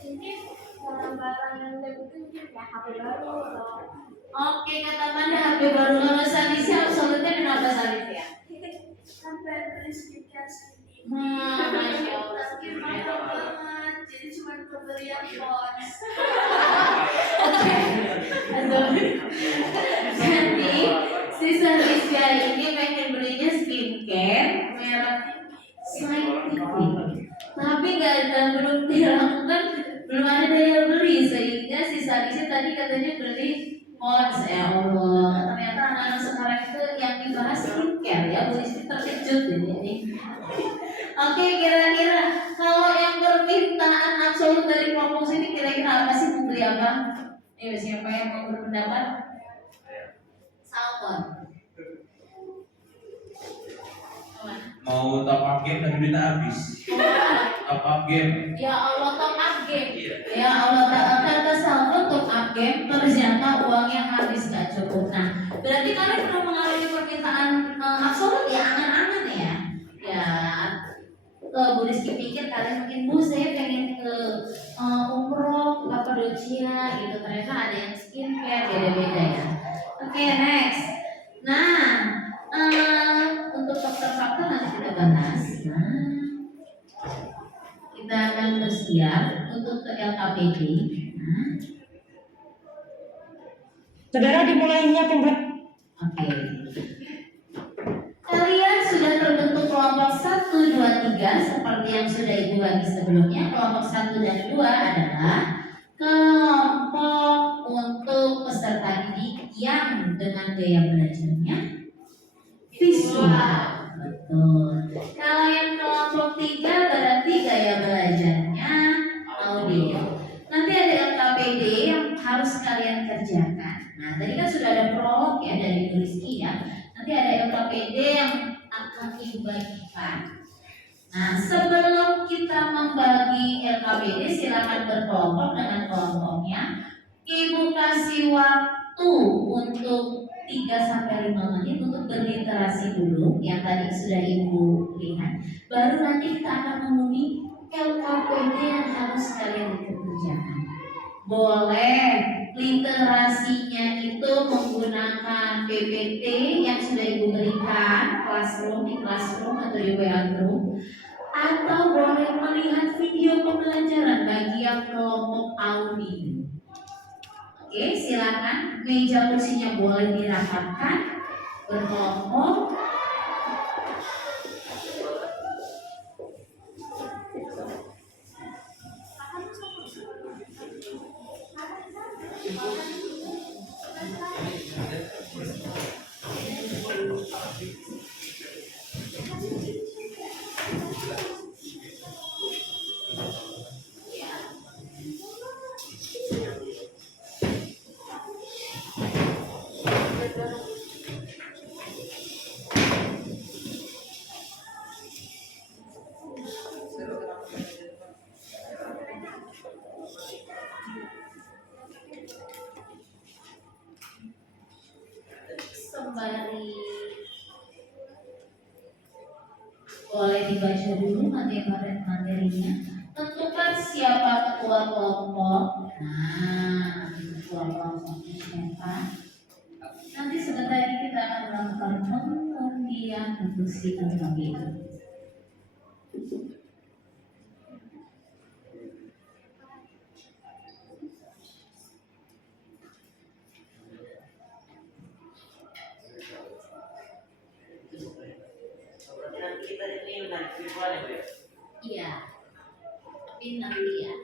Mungkin barang-barang yang lebih mungkin kayak HP baru atau Oke, kata Manda HP baru. Kalau Salisia absolutnya kenapa Salisia? sampai beli skincare sendiri. Masya Allah. Mahal banget, jadi cuma pembelian pons. Jadi si Salisia ini pengen belinya skincare merek Scientific, tapi belum dilakukan, belum ada daya beli, sehingga si Salisia tadi katanya beli Pons. Ya Allah, ternyata anak-anak sekarang itu yang dibahas skincare ya, Bu Rizky terkejut ini. Oke, kira-kira kalau yang permintaan absolut dari kelompok sini kira-kira apa sih, mau beli apa? Siapa yang mau berpendapat? Salmon. Mau top up game tapi duitnya habis. Top up game. Ya Allah, top up game. Ya Allah, kata Salmon top up game, ternyata uangnya habis gak cukup. Nah, berarti kalian pernah mengalami permintaan absolut ya, angan-angan ya. Ya, Bu Rizky pikir kalian mungkin, Bu saya pengen ke umroh Kapadocia gitu, ternyata ada yang skincare, beda-beda ya. Oke, next. Nah, untuk faktor-faktor nanti kita bahas. Nah, kita akan bersiap untuk ke LKPD. Nah, Saudara dimulainya oke. Kalian sudah terbentuk kelompok 1, 2, 3 seperti yang sudah Ibu bagi sebelumnya. Kelompok 1 dan 2 adalah kelompok untuk peserta didik yang dengan gaya belajarnya visual. Betul. Kalau yang kelompok 3 berarti gaya belajarnya audio. Nanti ada LKPD yang harus kalian kerjakan. Nah, tadi kan sudah ada prolog ya dari Bu Rizky ya. Nanti ada LKPD yang akan Ibu bagikan. Nah, sebelum kita membagi LKPD, silakan berkelompok dengan kelompoknya. Ibu kasih waktu untuk 3-5 menit untuk berliterasi dulu, yang tadi sudah Ibu lihat. Baru nanti kita akan mengundi LKPD yang harus kalian kerjakan. Boleh literasinya itu menggunakan PPT yang sudah Ibu berikan, Classroom di Classroom atau di WA Group, atau boleh melihat video pembelajaran bagi yang kelompok audio. Oke, silakan, meja kursinya boleh dirapatkan berkelompok. dibaca dulu materinya. Tentukan siapa ketua kelompok. Nah, ketua kelompoknya siapa? Nanti sebentar lagi kita akan melakukan pengundian untuk si kelompok itu. Berarti nanti kita ini menarik virtual ya, Bu ya? Iya, tapi nanti ya.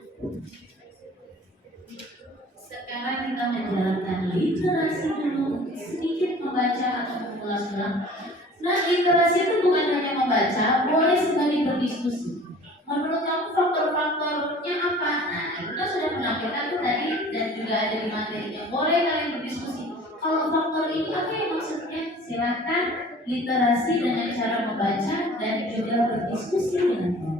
Sekarang kita menjalankan literasi dulu, sedikit membaca atau mengulang-ulang. Nah, literasi itu bukan hanya membaca, boleh sekali berdiskusi. Menurut kamu faktor-faktornya apa? Nah, itu kan sudah menampilkan tuh tadi dan juga ada di materinya. Boleh kalian berdiskusi. Kalau faktor ini apa yang maksudnya? Silakan literasi dengan cara membaca dan juga berdiskusi dengan kelompok.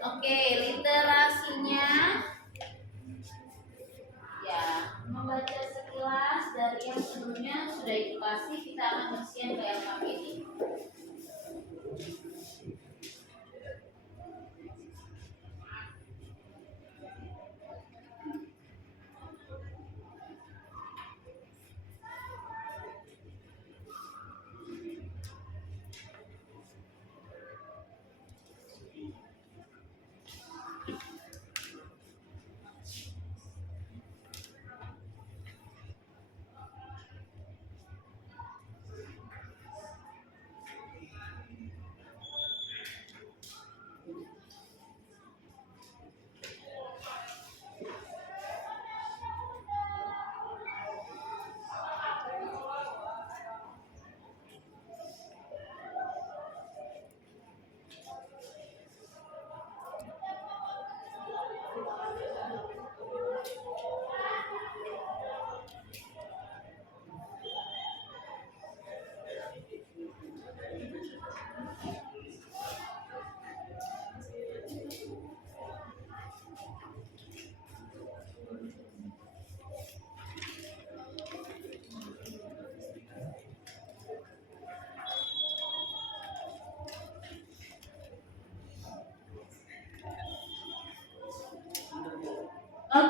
Oke, literasinya ya membaca sekilas dari yang sebelumnya sudah itu pasti kita akan bersihan ke yang ini.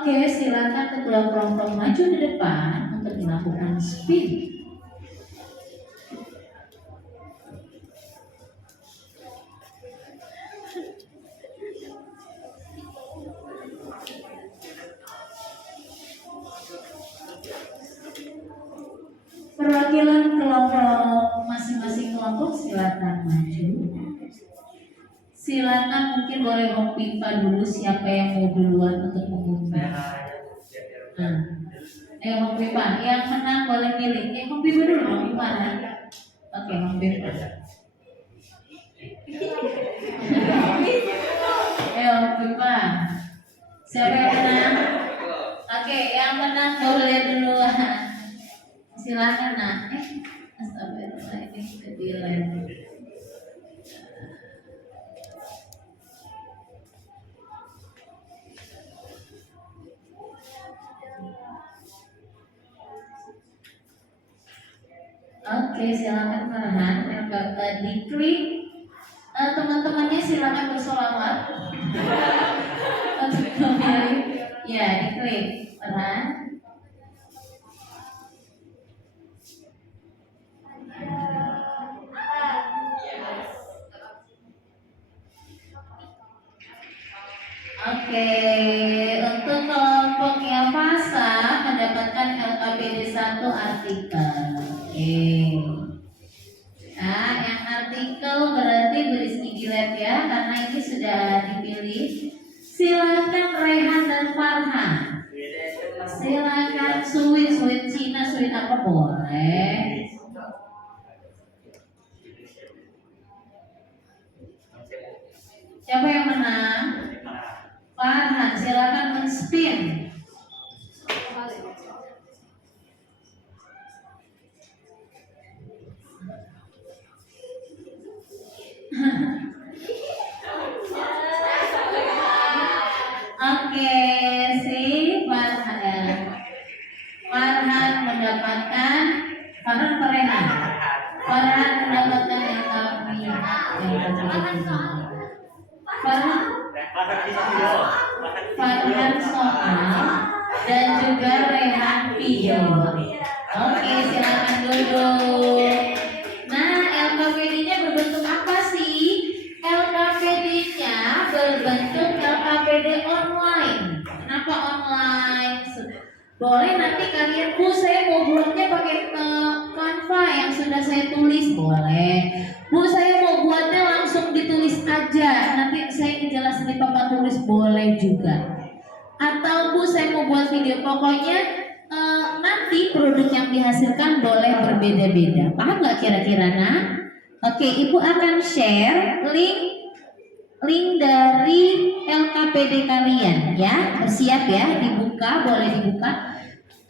Oke, silakan ketua kelompok maju ke depan untuk melakukan spin. Perwakilan kelompok masing-masing kelompok silakan maju. Silakan mungkin boleh Om Pipa dulu siapa yang mau duluan untuk mengumumkan. Om Pipa yang menang boleh milih. Om Pipa dulu, Om Pipa. Oke, Om Pipa. Om Pipa. Siapa yang menang? Oke, yang menang boleh duluan. Silakan nak. Astagfirullahaladzim. Oke, silakan Farhan. Diklik. Teman-temannya silakan bersolawat. Untuk memilih. Ya, diklik Farhan. Oke, untuk kelompok yang fasa mendapatkan LKPD 1 artikel. Oke. Nah, yang artikel berarti berisi di lab ya, karena ini sudah dipilih. Silakan Rehan dan Farhan. Silakan sweet Cina, sweet apa boleh. Siapa yang menang? Farhan, silakan men-spin. Oke, si Farhan mendapatkan Farhan mendapatkan yang kami Farhan soal dan juga Rehan video. Oke, silakan duduk. Nah, LKPD-nya berbentuk apa sih? LKPD-nya berbentuk LKPD online. Kenapa online? Boleh nanti kalian, Bu, saya mau buatnya pakai Canva yang sudah saya tulis. Boleh. Bu, saya mau buatnya langsung ditulis aja. Nanti saya ngejelasin di papan tulis. Boleh juga. Atau Bu, saya mau buat video. Pokoknya nanti produk yang dihasilkan boleh berbeda-beda. Paham nggak kira-kira, Nak? Oke, Ibu akan share link dari LKPD kalian ya. Bersiap ya, dibuka, boleh dibuka.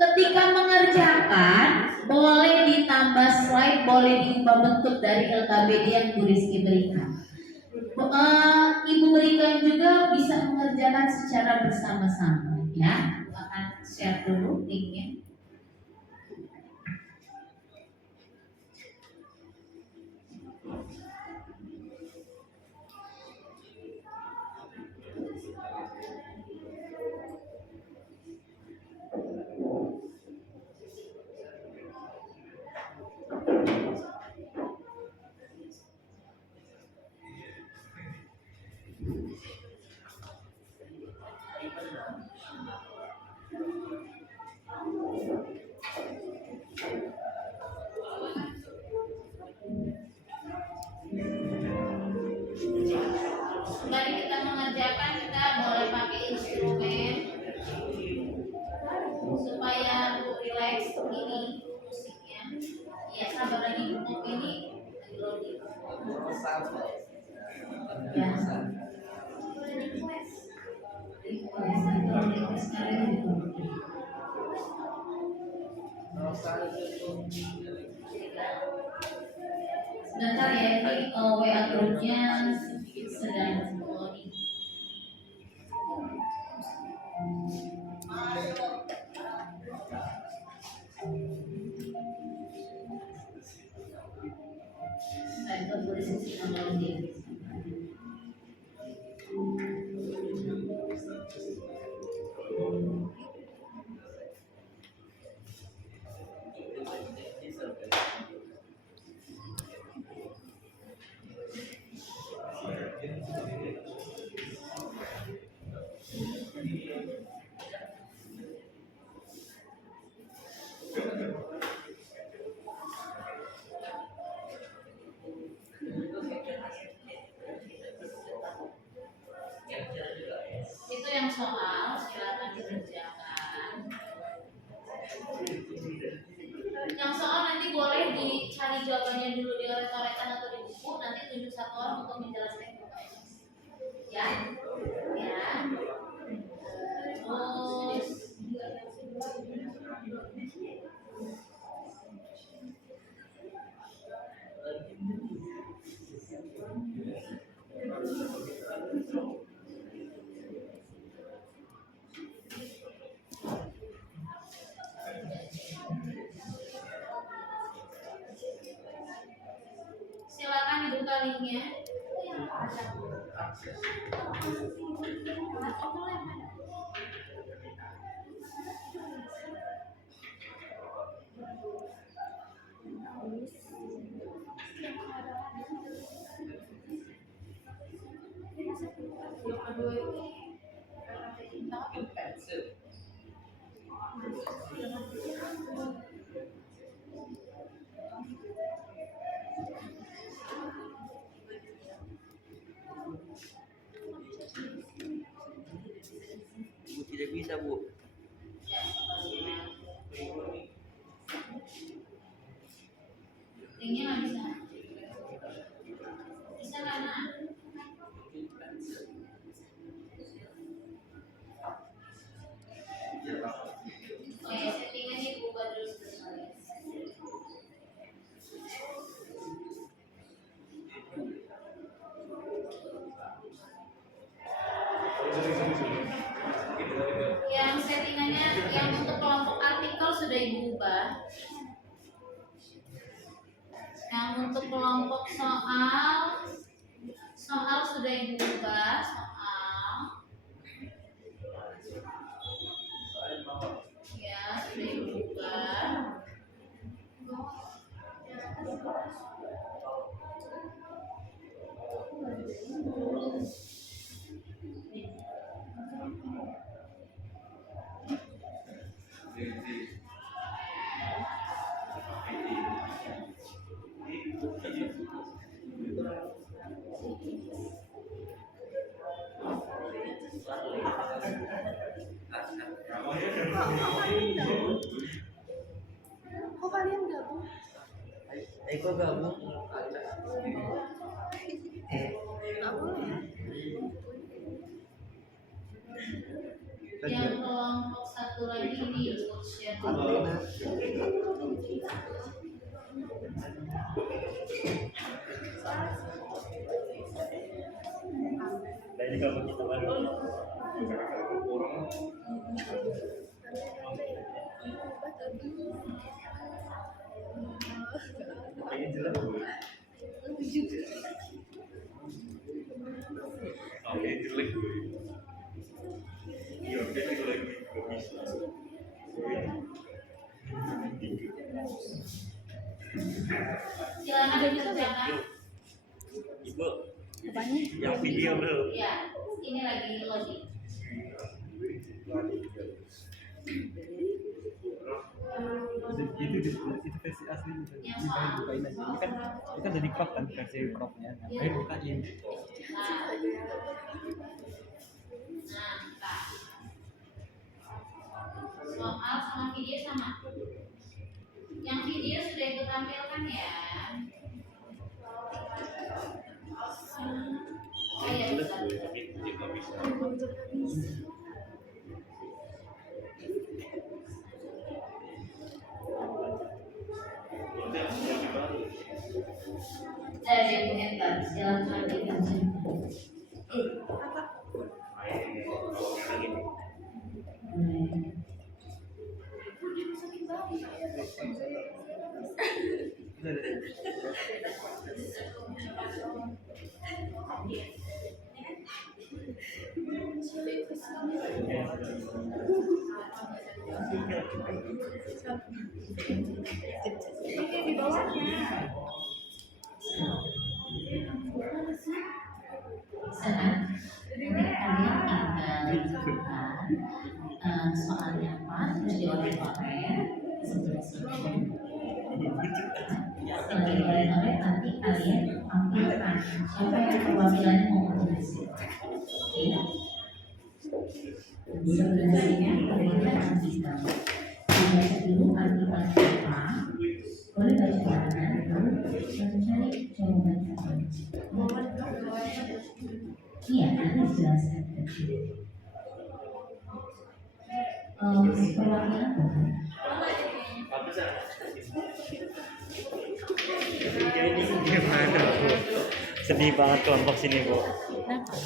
Ketika mengerjakan boleh ditambah slide, boleh diubah bentuk dari LKPD yang Bu Rizky berikan. Ibu berikan juga bisa mengerjakan secara bersama-sama ya. Ibu akan share dulu linknya. Mari kita mengerjakan, kita boleh pakai instrumen supaya relax. Ini musiknya. Ya, sabar lagi untuk ini loading. Ya. Request kalian itu. Sebentar ya, ini WA grupnya sedang loading. Saya boleh sedang loading. dicari jawabannya dulu di oret-oretan atau di buku, nanti tunjuk satu orang untuk menjelaskan ke Pak. Ya, ya. Terus silakan dibuka linknya. Bu tidak bisa Bu. Linknya nggak bisa. Bisa nggak nak? Oke, settingannya diubah dulu sebentar. Yang settingannya yang untuk kelompok artikel sudah ibu ubah. Yang untuk kelompok soal sudah ibu ubah ya sudah ibu ubah. Kok kalian gabung? Eko gabung. Yang kelompok satu lagi ini share. Dari kalau begitu baru. Ini jelas Bu. Oke, jelek Bu. Iya, oke jelek nggak bisa. Silakan dikerjakan. Ibu, yang video belum? Ya, ini lagi loading. Itu versi asli bukan? Yang Ini soal. bukain aja. Ini kan jadi crop kan versi cropnya. Ngapain bukain? Nah, Kak. Soal sama video sama. Yang video sudah ikut tampilkan ya. Oh iya, bisa. Tapi nggak bisa. Dari yang komentar, silakan dikerjakan. Di bawahnya. Kalian tinggal buka soalnya apa, terus dioret-oret sebelah sini. Setelah dioret-oret nanti kalian tampilkan siapa yang perwakilannya mau menjelaskan. Oke. Sebenarnya kalian artikel. Dibaca dulu artikel apa? Boleh baca Iya, nanti dijelaskan. Perwakilan bukan? Ini gimana Bu? Sedih banget kelompok sini Bu. Kenapa?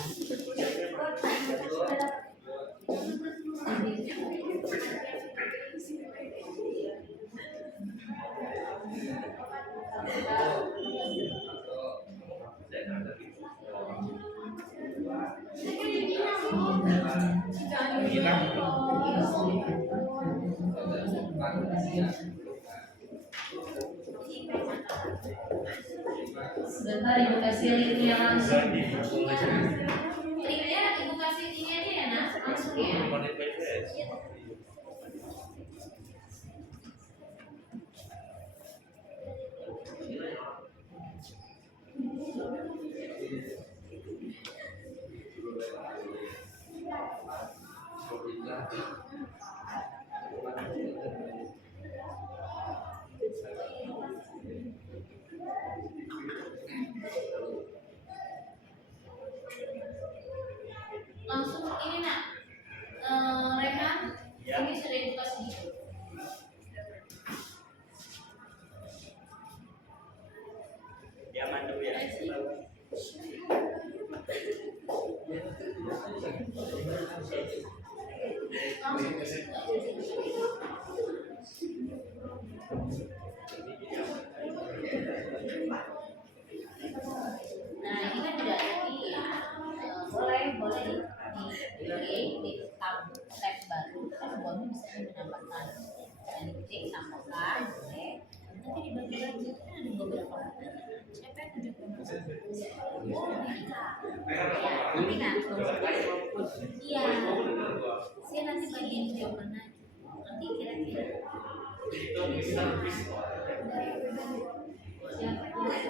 Sebentar ibu kasih linknya langsung. Linknya ibu kasih ini aja ya Nas, langsung ya. Langsung ini nak, Rehan, ini sudah ibu kasih. Ya mantap ya. Nah ini kan udah tadi ya, boleh di tab baru, kamu bisa menambahkan dan diketik tambahkan boleh. Nanti dibagi-bagi kan ada beberapa pertanyaan. Siapa yang tujuh Oh bisa. Ya, nanti kan. Iya. Saya nanti bagian jawaban aja. Nanti kira-kira.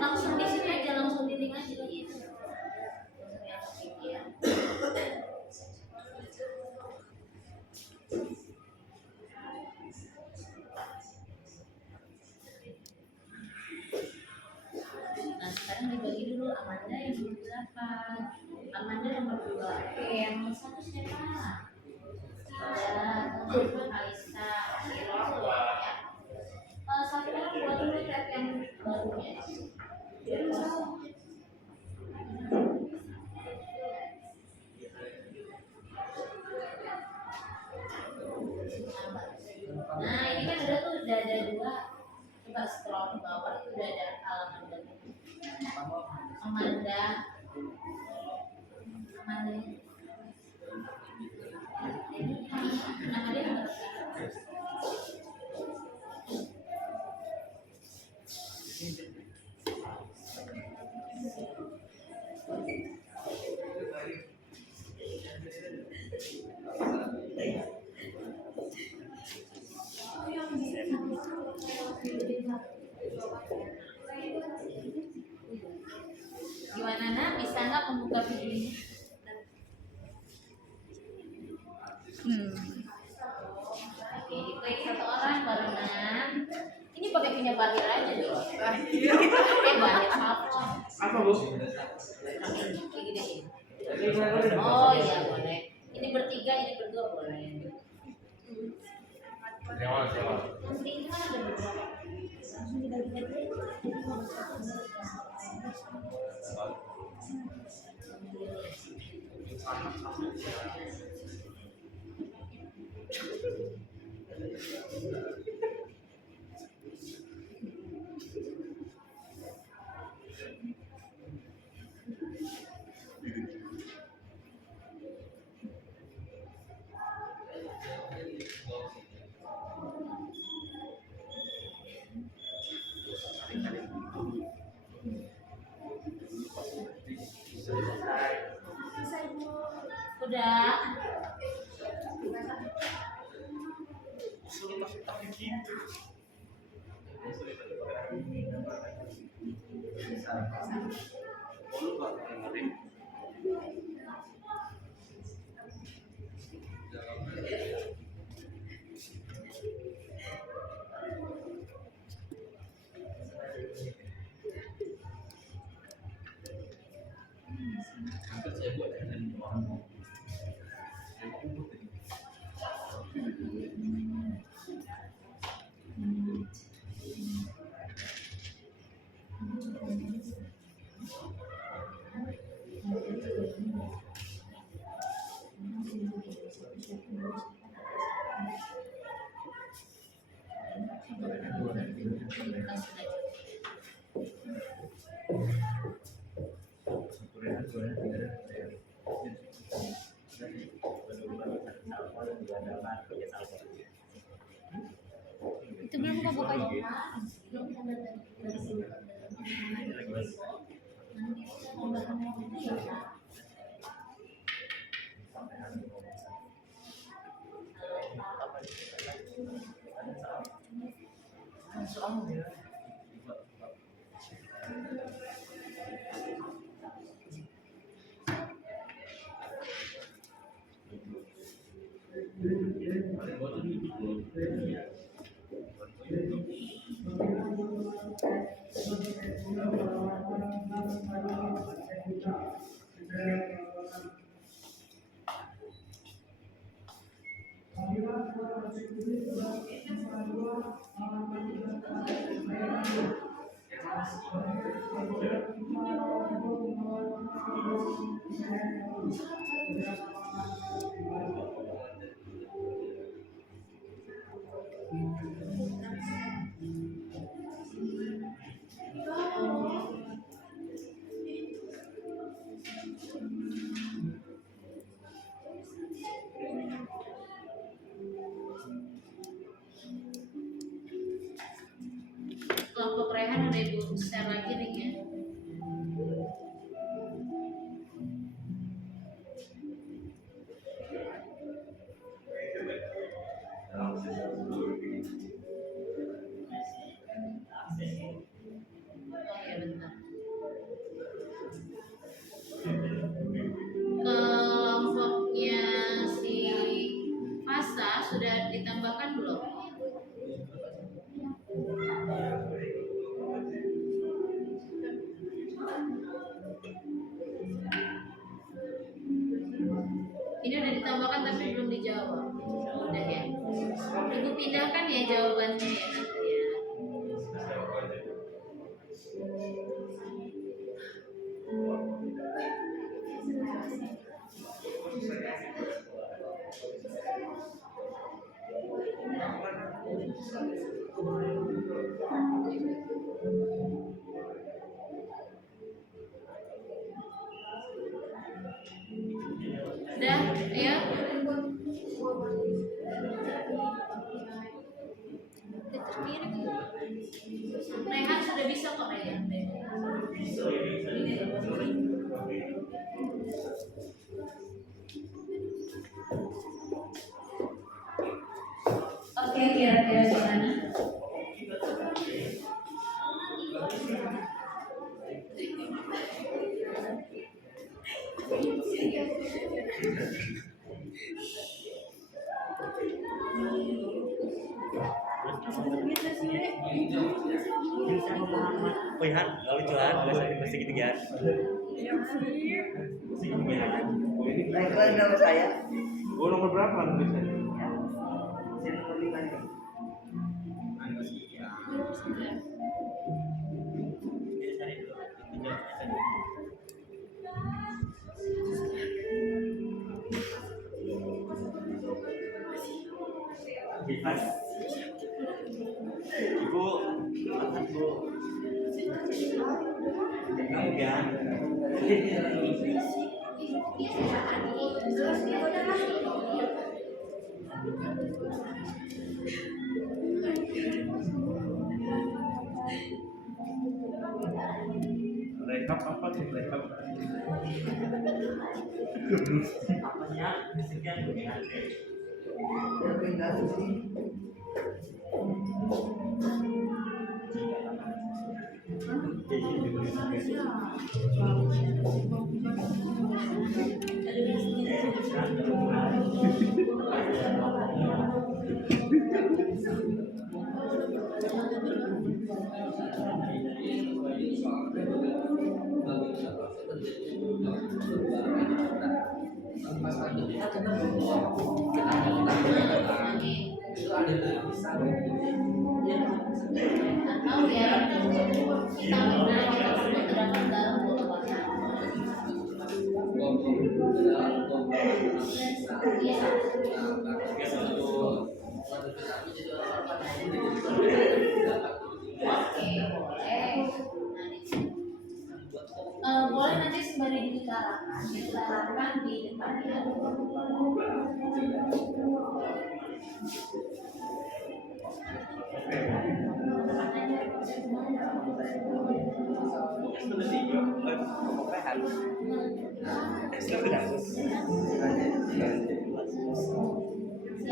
Langsung di sini aja, langsung di link aja gitu. Ya. Nah sekarang dibagi dulu Amanda yang nomor 8, Amanda nomor 2, yang nomor 1 siapa? Ada Kalista, Iro, ya. Satu orang buat dulu tab yang barunya. Nah ini kan udah ada 2. Coba scroll ke bawah itu udah ada halaman baru. Amanda. Nama dia apa? Gimana nak? Bisa nggak membuka videonya? Oke, diklik satu orang baru Nan. Ini pakai punya Bahir aja dong. Bahir apa? Apa Bu? Kayak gini. Oh iya boleh. Ini bertiga, ini berdua boleh. Ini kan ada beberapa. Langsung dibagi-bagi. Udah. Itu belum kau buka juga. Kelompok Rehan udah ibu share lagi nih ya. Oh ya bentar. Kelompoknya si Fasa sudah ditambahkan belum? Ini udah ditambahkan tapi belum dijawab. Udah ya. Ibu pindahkan ya jawabannya ya nanti ya. Udah, ya. Rehan sudah bisa kok Rehan. Oke, kira-kira gimana? Lihat, lalu cuan, nggak usah dikasih gitu ya. Nama saya. Oh, nomor berapa tulisannya? Saya nomor 5 nih. Ibu, makan bu. Kamu ya. Rekap apa tuh rekap? Apanya? Sekian ya. Tahu ya, kita menang kita terdapat dalam buku. Oke, boleh. Boleh nanti sembari diutarakan di depannya. Siap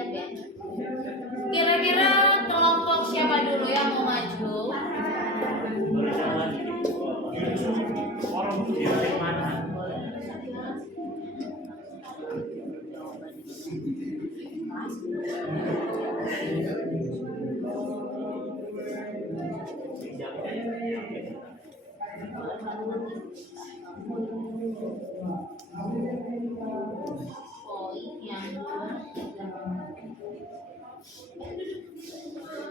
ya? Kira-kira kelompok siapa dulu yang mau maju? Orang dari mana? Poin yang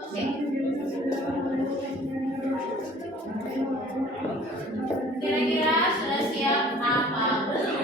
Oke. Kira-kira sudah siap apa belum?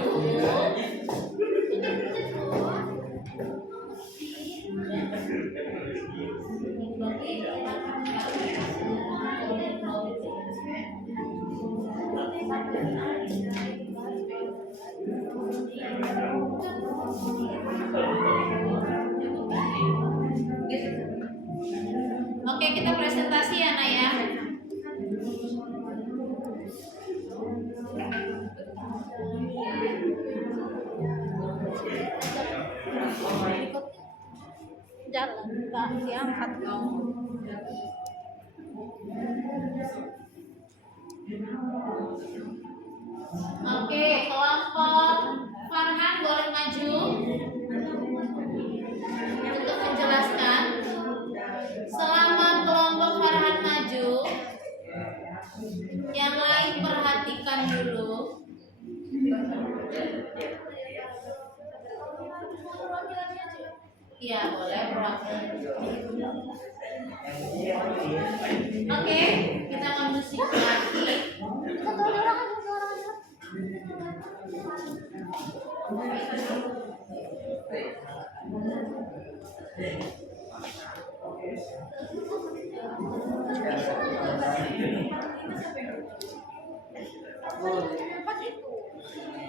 Oke, kita presentasi ya, Nak ya. Jalan, Kak, diangkat dong. Oke, kelompok Farhan boleh maju untuk menjelaskan. Selama kelompok Farhan maju, yang lain perhatikan dulu. Iya, boleh perwakilan. Oke, kita mau musik lagi.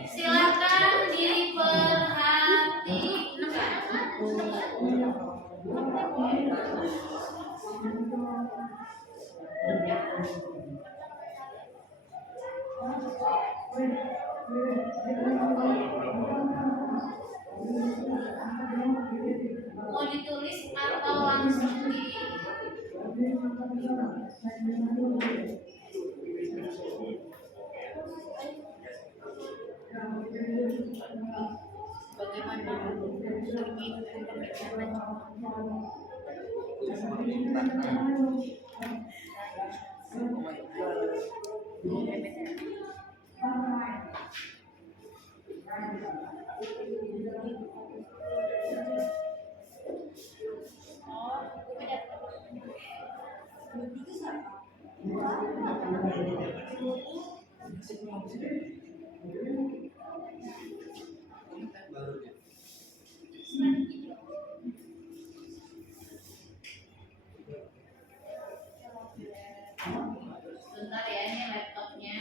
Silakan diperhatikan. Mau ditulis atau langsung di bagaimana? Bentar ya, ini laptopnya.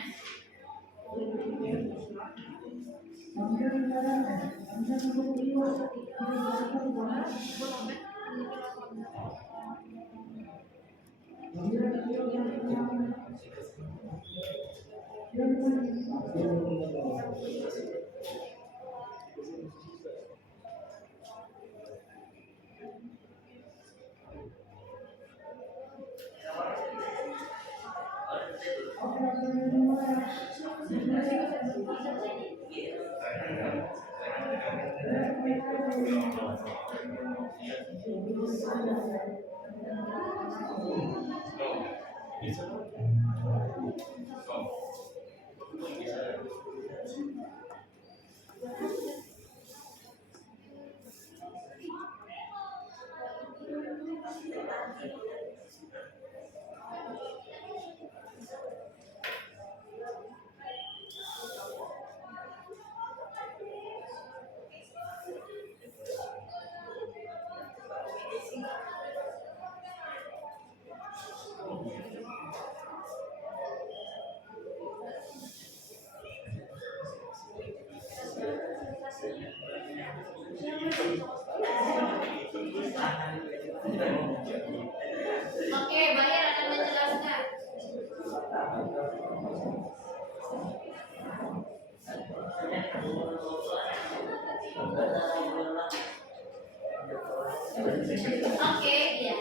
Oke, iya.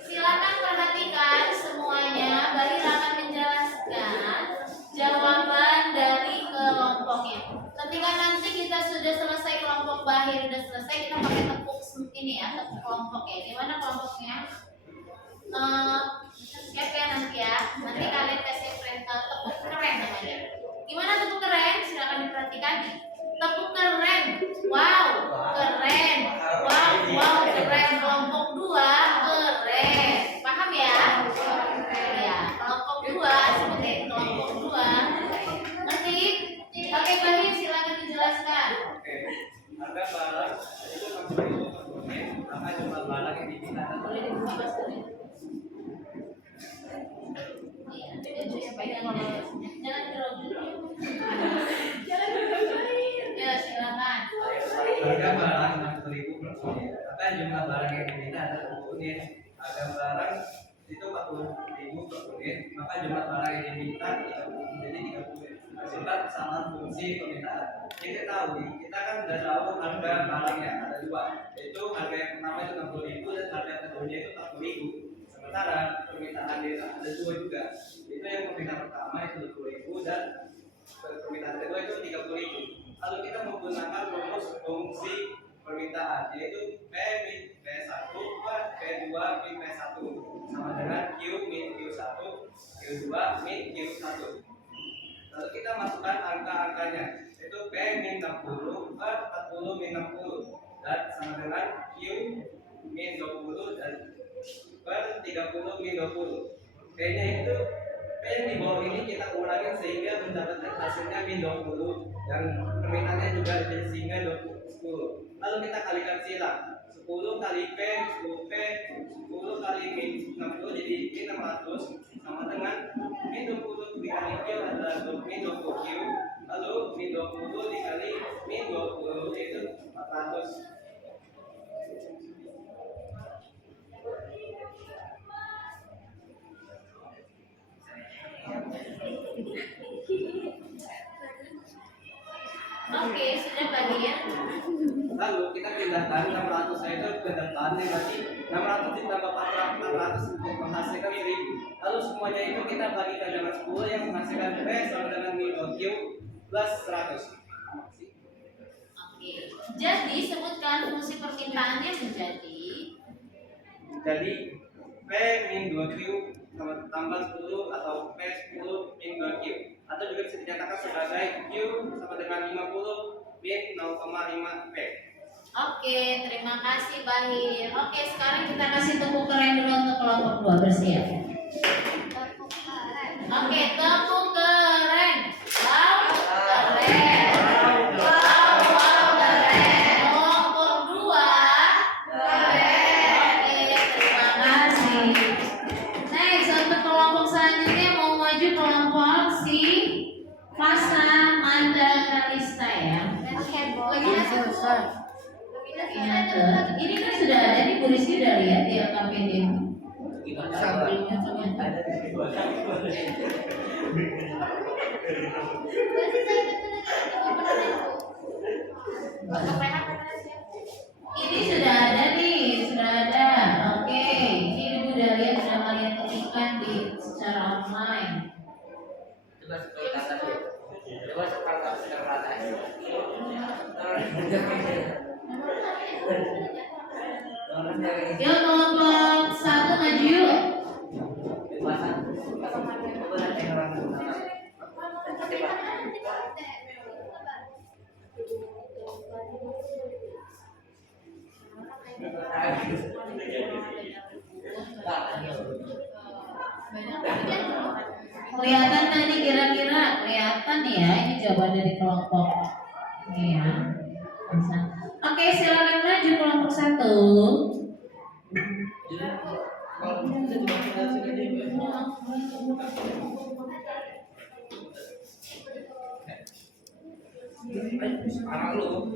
Silakan perhatikan semuanya. Bahir akan menjelaskan jawaban dari kelompoknya. Ketika nanti kita sudah selesai kelompok Bahir sudah selesai, kita pakai tepuk ini ya, tepuk kelompok ya. Gimana kelompoknya? Siap ya nanti ya. Nanti kalian kasih tepuk keren namanya. Gimana tepuk keren? Silakan diperhatikan. Tepuk keren. Wow, keren. Wow, wow, keren. Kelompok 2 keren. Paham ya? Ya, kelompok 2 seperti kelompok 2. Ngerti? Oke, Bahir silakan dijelaskan. Oke, harga barang itu 60.000 per unit, maka jumlah barang yang diminta Boleh dibuka Mas tadi? Iya, jangan grogi. Jangan grogi. Ya, silakan. harga barang 60.000 per unit, maka jumlah barang yang diminta adalah 20 unit. Harga barang itu 40.000 per unit, maka jumlah barang yang diminta menjadi 30 unit. Bersifat kesamaan fungsi permintaan. Kita tahu, kita kan sudah tahu harga barangnya ada dua, yaitu harga yang pertama itu 60.000 dan harga yang keduanya itu 40.000. Sementara permintaan dia ada dua juga, itu yang permintaan pertama itu 20.000 dan permintaan kedua itu 30.000. Lalu kita menggunakan rumus fungsi permintaan, yaitu P1 per P2 min P1 sama dengan Q min Q1 Q2 min Q1. Lalu kita masukkan angka-angkanya, yaitu P min 60 per 40 min 60 dan sama dengan Q min 20 dan per 30 min 20. P-nya itu P yang di bawah ini kita kurangin sehingga mendapatkan hasilnya min 20 dan permintaannya juga jadi sehingga 10. Lalu kita kalikan silang, 10 kali P 10P 10 kali min 60 jadi min 600 sama dengan min 20 dikali Q adalah min 20Q, lalu min 20 dikali min 20 yaitu 400. Oke, sudah Bahir. Lalu kita pindahkan 600 itu ke depan, berarti 600 ditambah 400 untuk menghasilkan 1000. Lalu semuanya itu kita bagikan dengan 10 yang menghasilkan P sama dengan min Q plus 100. Oke. Jadi sebutkan fungsi permintaannya menjadi P min 2Q tambah 10 atau P 10 min 2Q, atau juga bisa dinyatakan sebagai Q sama dengan 50 min 0,5 P. Oke, terima kasih Bahir. Oke, sekarang kita kasih tepuk keren dulu untuk kelompok 2 bersiap. Oke, tepuk keren. Wow, keren. Wow, wow, keren. Kelompok 2 keren. Oke, terima kasih. Next, untuk kelompok selanjutnya mau maju kelompok si Fasa Manda Kalista ya. Ini kan sudah ada di Bu Rizky udah lihat di LKPD. Sampelnya ternyata. Ini sudah ada nih, sudah ada. Oke, ini Ibu udah lihat, sudah kalian ketikkan di secara online. Coba scroll ke atas dulu. Coba scroll ke atas. Yuk kelompok 1 maju yuk. Kelihatan tadi kira-kira kelihatan ya, ini jawaban dari kelompok ini ya. Oke, silakan maju kelompok 1. Sekarang lu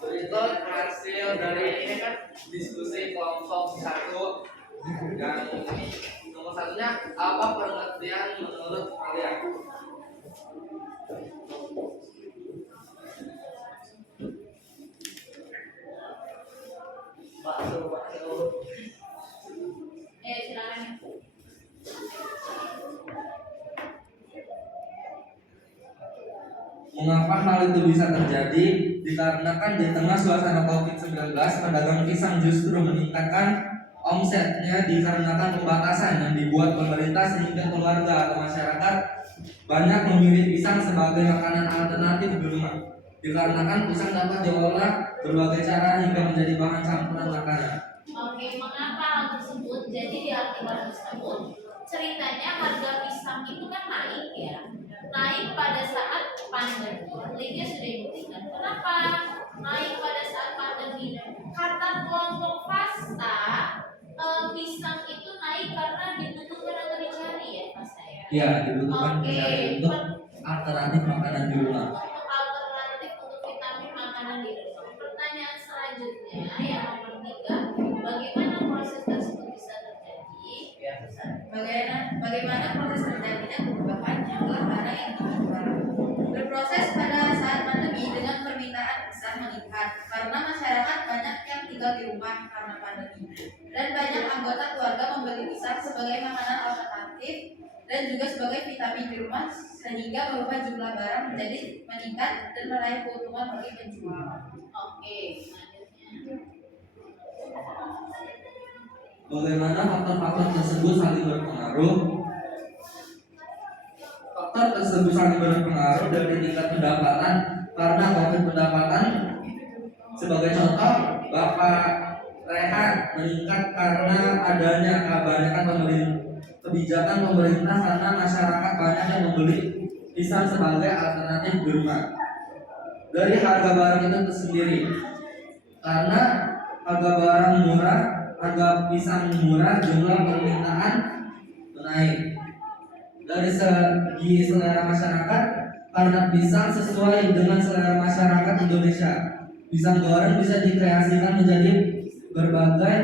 Berikut hasil dari ini kan diskusi kelompok 1 yang ini nomor satunya, apa pengertian menurut kalian? Silakan. Mengapa hal itu bisa terjadi? Dikarenakan di tengah suasana COVID-19, pedagang pisang justru meningkatkan omsetnya dikarenakan pembatasan yang dibuat pemerintah, sehingga keluarga atau masyarakat banyak memilih pisang sebagai makanan alternatif di rumah. Dikarenakan pisang dapat diolah berbagai cara hingga menjadi bahan campuran makanan. Oke, mengapa hal tersebut? Jadi di artikel tersebut ceritanya harga pisang itu kan naik ya, naik pada saat pandemi. Linknya sudah diberikan. Kenapa naik pada saat pandemi? Kata kelompok pasta, pisang itu naik karena dibutuhkan atau dicari ya, pasta ya. Ya, dibutuhkan dicari untuk alternatif makanan di rumah. Untuk alternatif untuk vitamin makanan di rumah. Pertanyaan selanjutnya yang nomor 3, bagaimana proses tersebut bisa terjadi? Ya, bisa. Bagaimana proses terjadinya perubahan jumlah barang yang dijual? Berproses pada saat pandemi dengan permintaan pisang meningkat karena masyarakat banyak yang tinggal di rumah karena pandemi, dan banyak anggota keluarga membeli pisang sebagai makanan alternatif dan juga sebagai vitamin di rumah, sehingga merubah jumlah barang menjadi meningkat dan meraih keuntungan bagi penjual. Oke, selanjutnya. Bagaimana faktor-faktor tersebut saling berpengaruh? Faktor tersebut saling berpengaruh dari tingkat pendapatan, karena COVID pendapatan sebagai contoh, Bapak Rehan meningkat karena adanya kebanyakan kebijakan pemerintah, karena masyarakat banyak yang membeli pisang sebagai alternatif di rumah. Dari harga barang itu tersendiri, karena harga barang murah, harga pisang murah, jumlah permintaan naik. Dari segi selera masyarakat, karena pisang sesuai dengan selera masyarakat Indonesia, pisang goreng bisa dikreasikan menjadi berbagai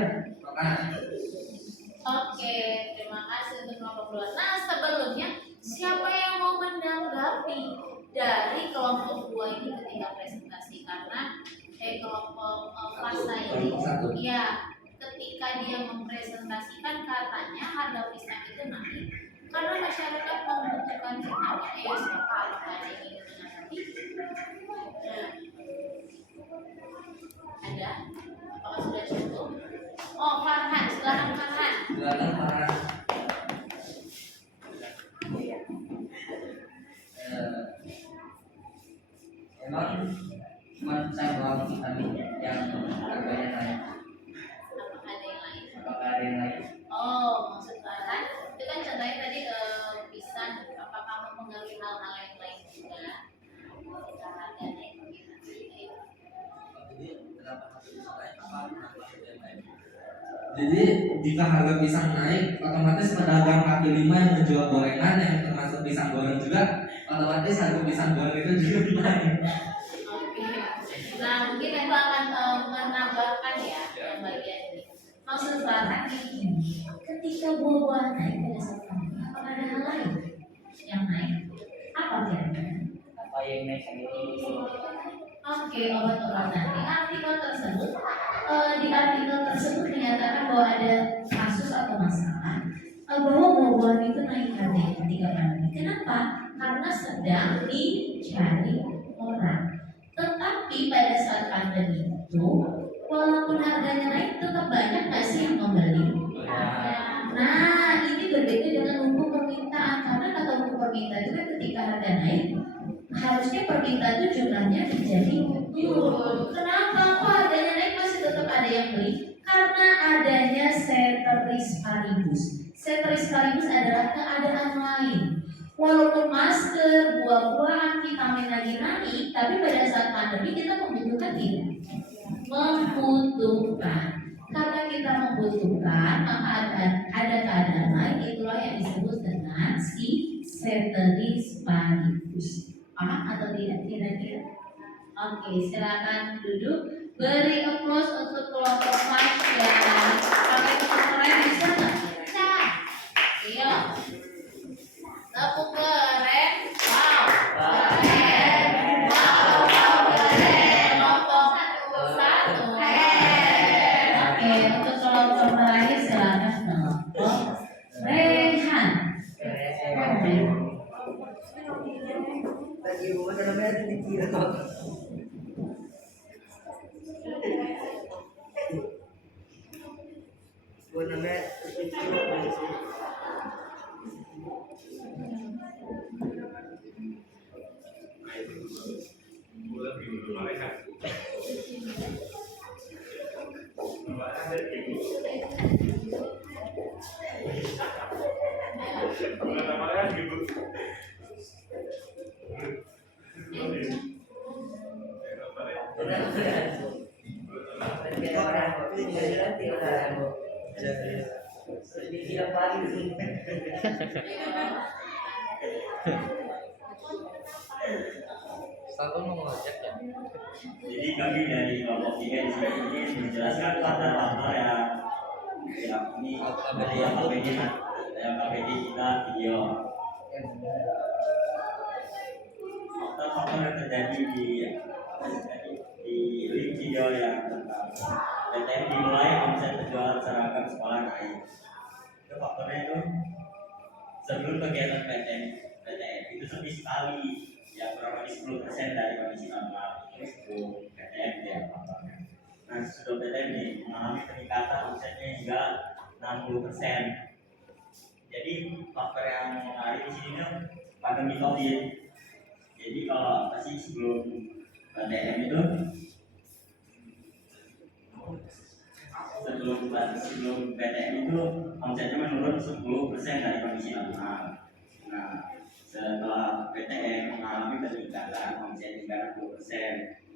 makanan. Oke, terima kasih untuk kelompok 2. Nah, sebelumnya siapa yang mau menanggapi dari kelompok 2 ini ketika presentasi? Karena kelompok pasta ini, Kelompok 1. ya, ketika dia mempresentasikan katanya harga pisang itu naik karena masyarakat membutuhkan vitamin. Siapa ada yang ingin menanggapi? Ada? Apakah sudah cukup? Oh, Farhan, silakan Farhan. Silakan Farhan. Emang cuma saya bawa vitamin yang harganya naik. Apakah ada yang lain? Apakah ada yang lain? Oh, maksud Farhan itu kan contohnya tadi pisang. Apakah mempengaruhi hal-hal yang lain juga? Ketika harga naik begitu. Jadi jika harga pisang naik, otomatis pedagang kaki lima yang menjual gorengan yang termasuk pisang goreng juga, otomatis harga pisang goreng itu juga naik. Oke. Nah, mungkin aku akan menambahkan ya yang bagian ini. Maksud Farhan ini, ketika buah-buahan naik pada saat pandemi, apakah ada hal lain yang naik? Apa kira-kira? Apa yang naik ini? Oke, obat-obatan. Di artikel tersebut, dinyatakan bahwa ada kasus atau masalah bahwa buah-buahan itu naik harganya ketika pandemi. Kenapa? Karena sedang dicari orang. Tetapi pada saat pandemi itu, walaupun harganya naik, tetap banyak nggak sih yang membeli? Nah, ini berbeda dengan hukum permintaan, karena kata hukum permintaan itu kan ketika harga naik, harusnya permintaan itu jumlahnya menjadi turun. Kenapa? Kok harganya naik masih tetap ada yang beli? Karena adanya ceteris paribus. Ceteris paribus adalah keadaan lain. Walaupun masker, buah-buahan, vitamin lagi naik, tapi pada saat pandemi kita membutuhkan tidak? Membutuhkan. Karena kita membutuhkan, maka ada keadaan lain, itulah yang disebut dengan si ceteris paribus. Paham atau tidak? Kira-kira? Oke, silakan duduk. Beri applause untuk kelompok 5 ya. Pakai tepuk keren bisa nggak? Bisa. Iya. Tepuk keren. Wow. Keren. Wow. Wow. Keren. Kelompok 1. Keren. Oke, untuk kelompok terakhir silakan kelompok Rehan. Satu mau ngajak ya. Jadi kami dari kelompok 3 di sini ingin menjelaskan faktor-faktor yang ini dari yang KPD kita video. Faktor-faktor yang terjadi di link video yang tentang PTM dimulai omset penjualan seragam sekolah naik. Itu faktornya itu sebelum kegiatan PTM itu sepi sekali, ya kurang lebih 10% dari kondisi normal. Itu sebelum PTM ya faktornya. Nah sebelum PTM ini mengalami peningkatan omsetnya hingga 60%. Jadi faktor yang mengaruhi di sini tuh pandemi COVID. Jadi kalau pasti sebelum PTM itu sebelum PTM itu omsetnya menurun 10% dari kondisi normal. Nah setelah PTM mengalami peningkatan omset hingga 60%.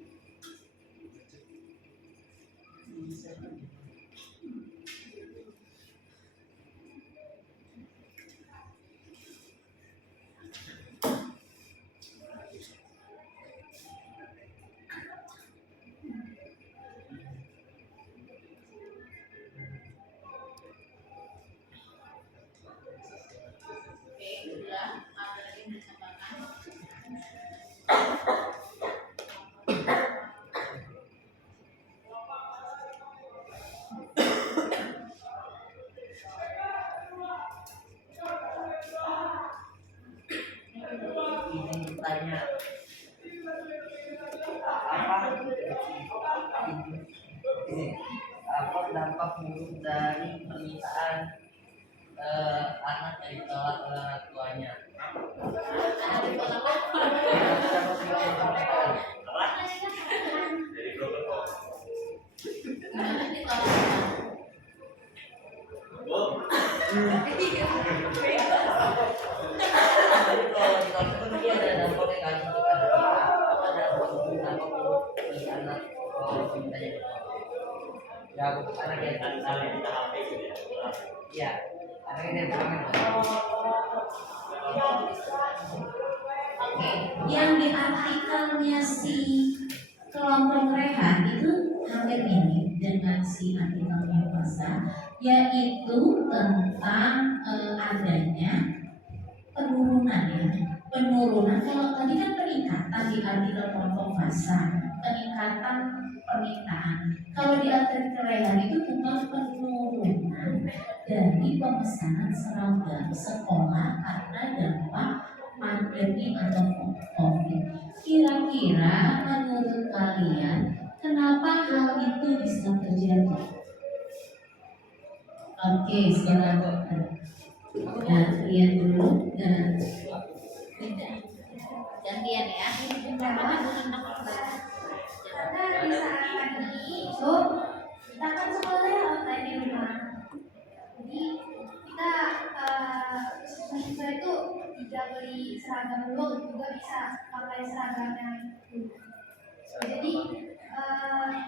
Izin bertanya, apa dampak buruk dari permintaan anak yang ditolak oleh orang tuanya? Dari protokol. Jadi kalau ditolak itu dia ada dampak negatif untuk anak kita, apa dampak buruk bagi anak kalau permintaannya ditolak? Ya, anak yang Kan misalnya kita HP gitu ya. ya, anak yang bermain. Oke, yang diartikannya si kelompok Rehan itu hampir mirip dengan si artikelnya Puasa, yaitu tentang adanya penurunan ya. Penurunan kalau tadi kan peningkatan di artikel kelompok Puasa, peningkatan permintaan. Kalau di artikel Rehan itu tentang penurunan dari pemesanan seragam sekolah karena dampak pandemi atau COVID. Kira-kira menurut kalian kenapa hal itu bisa terjadi? Oke, silakan. Nah, lihat dulu dan gantian ya. Karena di saat pandemi itu kita kan sekolahnya online di rumah. Jadi kita mahasiswa itu tidak beli seragam dulu, juga bisa pakai seragam yang dulu. Jadi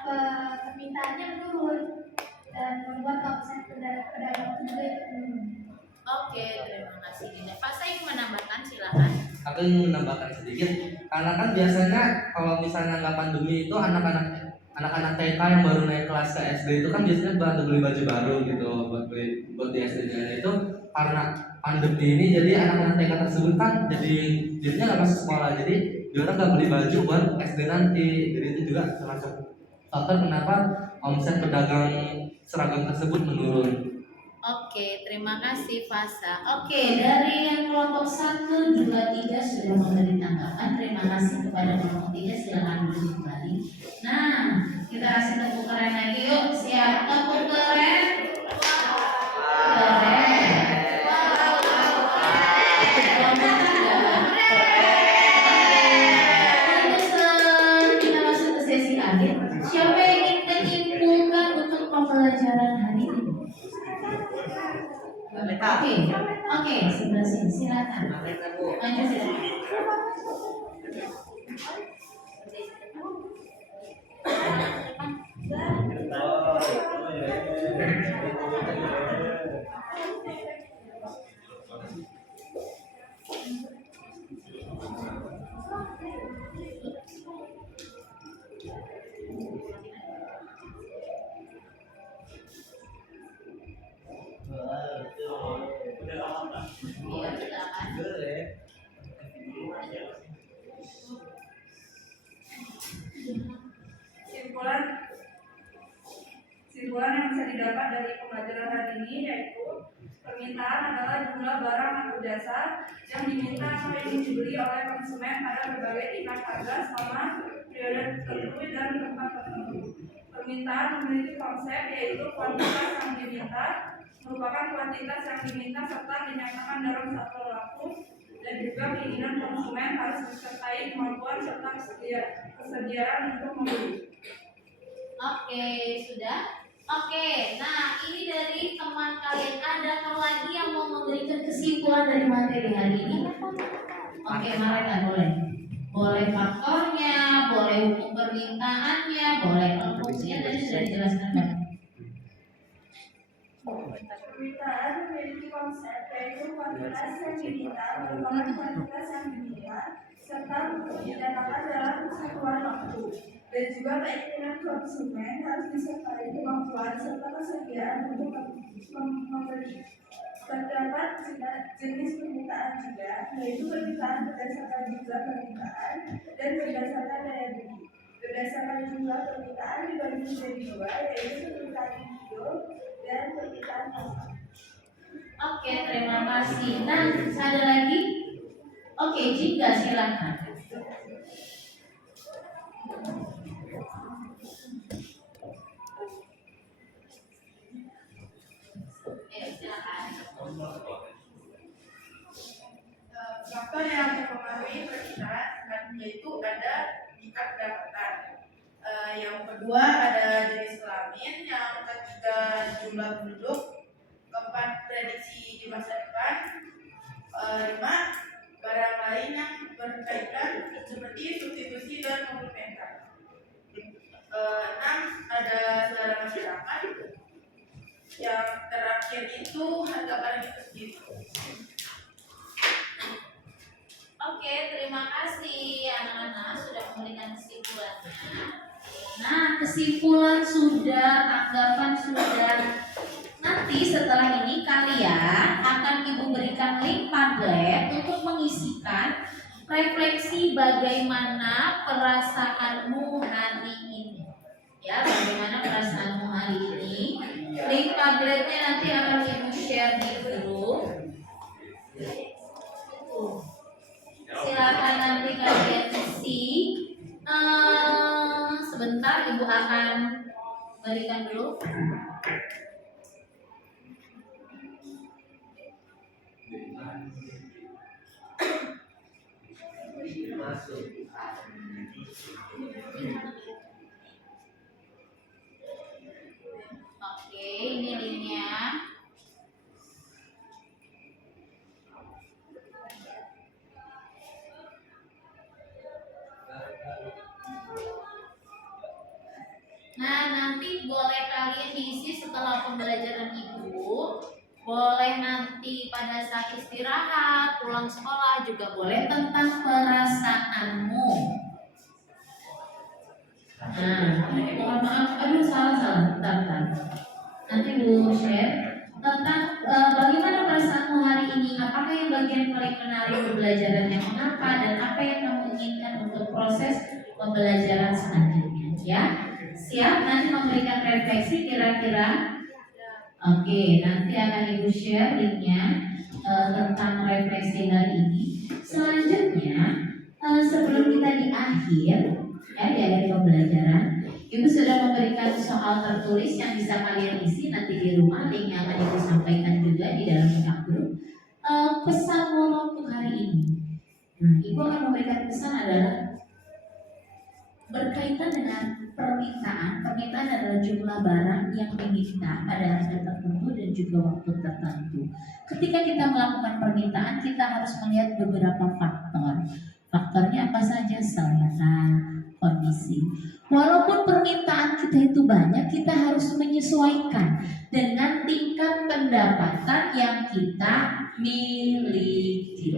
permintaannya menurun dan membuat omset pedagang itu juga menurun. Oke, terima kasih Dinda. Pak Saif menambahkan silakan. Aku ingin menambahkan sedikit Karena kan biasanya kalau misalnya nggak pandemi itu anak-anak TK yang baru naik kelas ke SD itu kan biasanya bantu beli baju baru gitu buat di SD-nya itu. Karena pandemi ini jadi anak-anak TK tersebut kan jadi jadinya nggak masuk sekolah, jadi dia nggak beli baju buat SD nanti. Jadi itu juga termasuk faktor kenapa omset pedagang seragam tersebut menurun. Oke, terima kasih Fasa. Oke, dari yang kelompok 1, 2, 3 sudah memberi tanggapan. Terima kasih kepada kelompok 3, silakan duduk kembali. Nah, kita kasih tepuk keren lagi yuk. Siap, tepuk keren. Keren. Kelompok 3. Untuk kita masuk ke sesi akhir. Siapa yang ingin menyimpulkan untuk pembelajaran hari ini? Oke, sebelah sini silakan. Lanjut ya. Iya, silakan. Kesimpulan yang bisa didapat dari pembelajaran hari ini yaitu permintaan adalah jumlah barang atau jasa yang diminta atau yang dibeli oleh konsumen pada berbagai tingkat harga selama periode tertentu dan tempat tertentu. Permintaan memiliki konsep yaitu kuantitas yang diminta merupakan kuantitas yang diminta serta dinyatakan dalam satu waktu, dan juga keinginan konsumen harus disertai kemampuan serta kesediaan untuk membeli. Oke, sudah. Oke, nah ini dari teman kalian, ada lagi yang mau memberikan kesimpulan dari materi hari ini? Oke, Mareta boleh. Boleh faktornya, boleh hukum permintaannya, boleh fungsinya tadi sudah dijelaskan Mbak. Permintaan memiliki konsep yaitu kuantitas yang diminta merupakan kuantitas yang diminta serta dinyatakan dalam satuan waktu, dan juga keinginan konsumen harus disertai kemampuan serta kesediaan untuk membeli. Terdapat jenis permintaan juga, yaitu permintaan berdasarkan jumlah permintaan dan berdasarkan daya beli. Berdasarkan jumlah permintaan dibagi menjadi dua, yaitu permintaan individu dan permintaan pasar. Oke, terima kasih. Nah, ada lagi? Oke, Jika silakan. Faktor yang mempengaruhi permintaan yaitu ada tingkat pendapatan. Yang kedua ada jenis kelamin, yang ketiga jumlah penduduk, keempat prediksi di masa depan, lima barang lain yang berkaitan seperti substitusi dan komplementer. Enam ada selera masyarakat. Yang terakhir itu harga barang itu sendiri. Oke, terima kasih anak-anak sudah memberikan kesimpulannya. Nah, kesimpulan sudah, tanggapan sudah. Nanti setelah ini kalian akan Ibu berikan link Padlet untuk mengisikan refleksi bagaimana perasaanmu hari ini. Ya, bagaimana perasaanmu hari ini. Link Padletnya nanti akan Ibu share di grup. Silakan nanti kalian isi. Sebentar Ibu akan berikan dulu. Masuk. Oke, ini linknya. Nah, nanti boleh kalian diisi setelah pembelajaran Ibu. boleh nanti pada saat istirahat, pulang sekolah juga boleh tentang perasaanmu. Nah, mohon maaf, aduh salah, bentar. Nanti Bu share tentang bagaimana perasaanmu hari ini, apakah yang bagian paling menarik pembelajarannya, mengapa, dan apa yang kamu inginkan untuk proses pembelajaran selanjutnya, ya. Siap nanti memberikan refleksi kira-kira. Oke, nanti akan Ibu share linknya tentang refleksi hari ini. Selanjutnya, sebelum kita di akhir pembelajaran, Ibu sudah memberikan soal tertulis yang bisa kalian isi nanti di rumah. Linknya akan Ibu sampaikan juga di dalam WhatsApp grup. Pesan moral untuk hari ini. Nah, Ibu akan memberikan pesan adalah berkaitan dengan permintaan. Permintaan adalah jumlah barang yang diminta pada harga tertentu dan juga waktu tertentu. Ketika kita melakukan permintaan, kita harus melihat beberapa faktor. Faktornya apa saja? Selera, kondisi. Walaupun permintaan kita itu banyak, kita harus menyesuaikan dengan tingkat pendapatan yang kita miliki.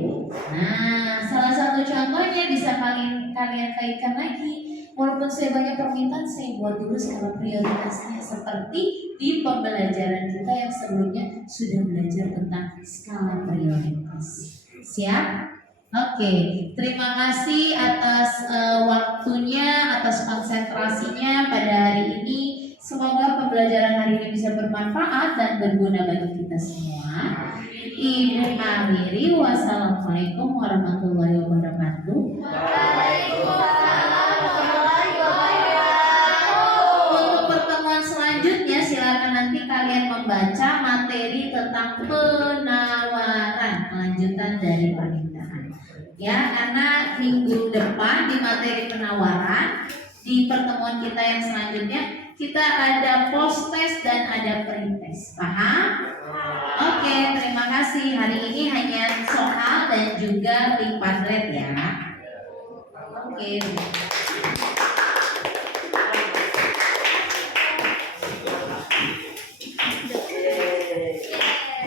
Nah, salah satu contohnya bisa kalian kaitkan lagi. Walaupun saya banyak permintaan, saya buat dulu skala prioritasnya seperti di pembelajaran kita yang sebelumnya sudah belajar tentang skala prioritas. Siap? Oke, terima kasih atas waktunya, atas konsentrasinya pada hari ini. Semoga pembelajaran hari ini bisa bermanfaat dan berguna bagi kita semua. Ibu akhiri, wassalamualaikum warahmatullahi wabarakatuh. Silakan nanti kalian membaca materi tentang penawaran, kelanjutan dari permintaan. Ya, karena minggu depan di materi penawaran, di pertemuan kita yang selanjutnya, kita ada post test dan ada pre-test. Paham? Oke, terima kasih. Hari ini hanya soal dan juga link Padlet ya. Oke.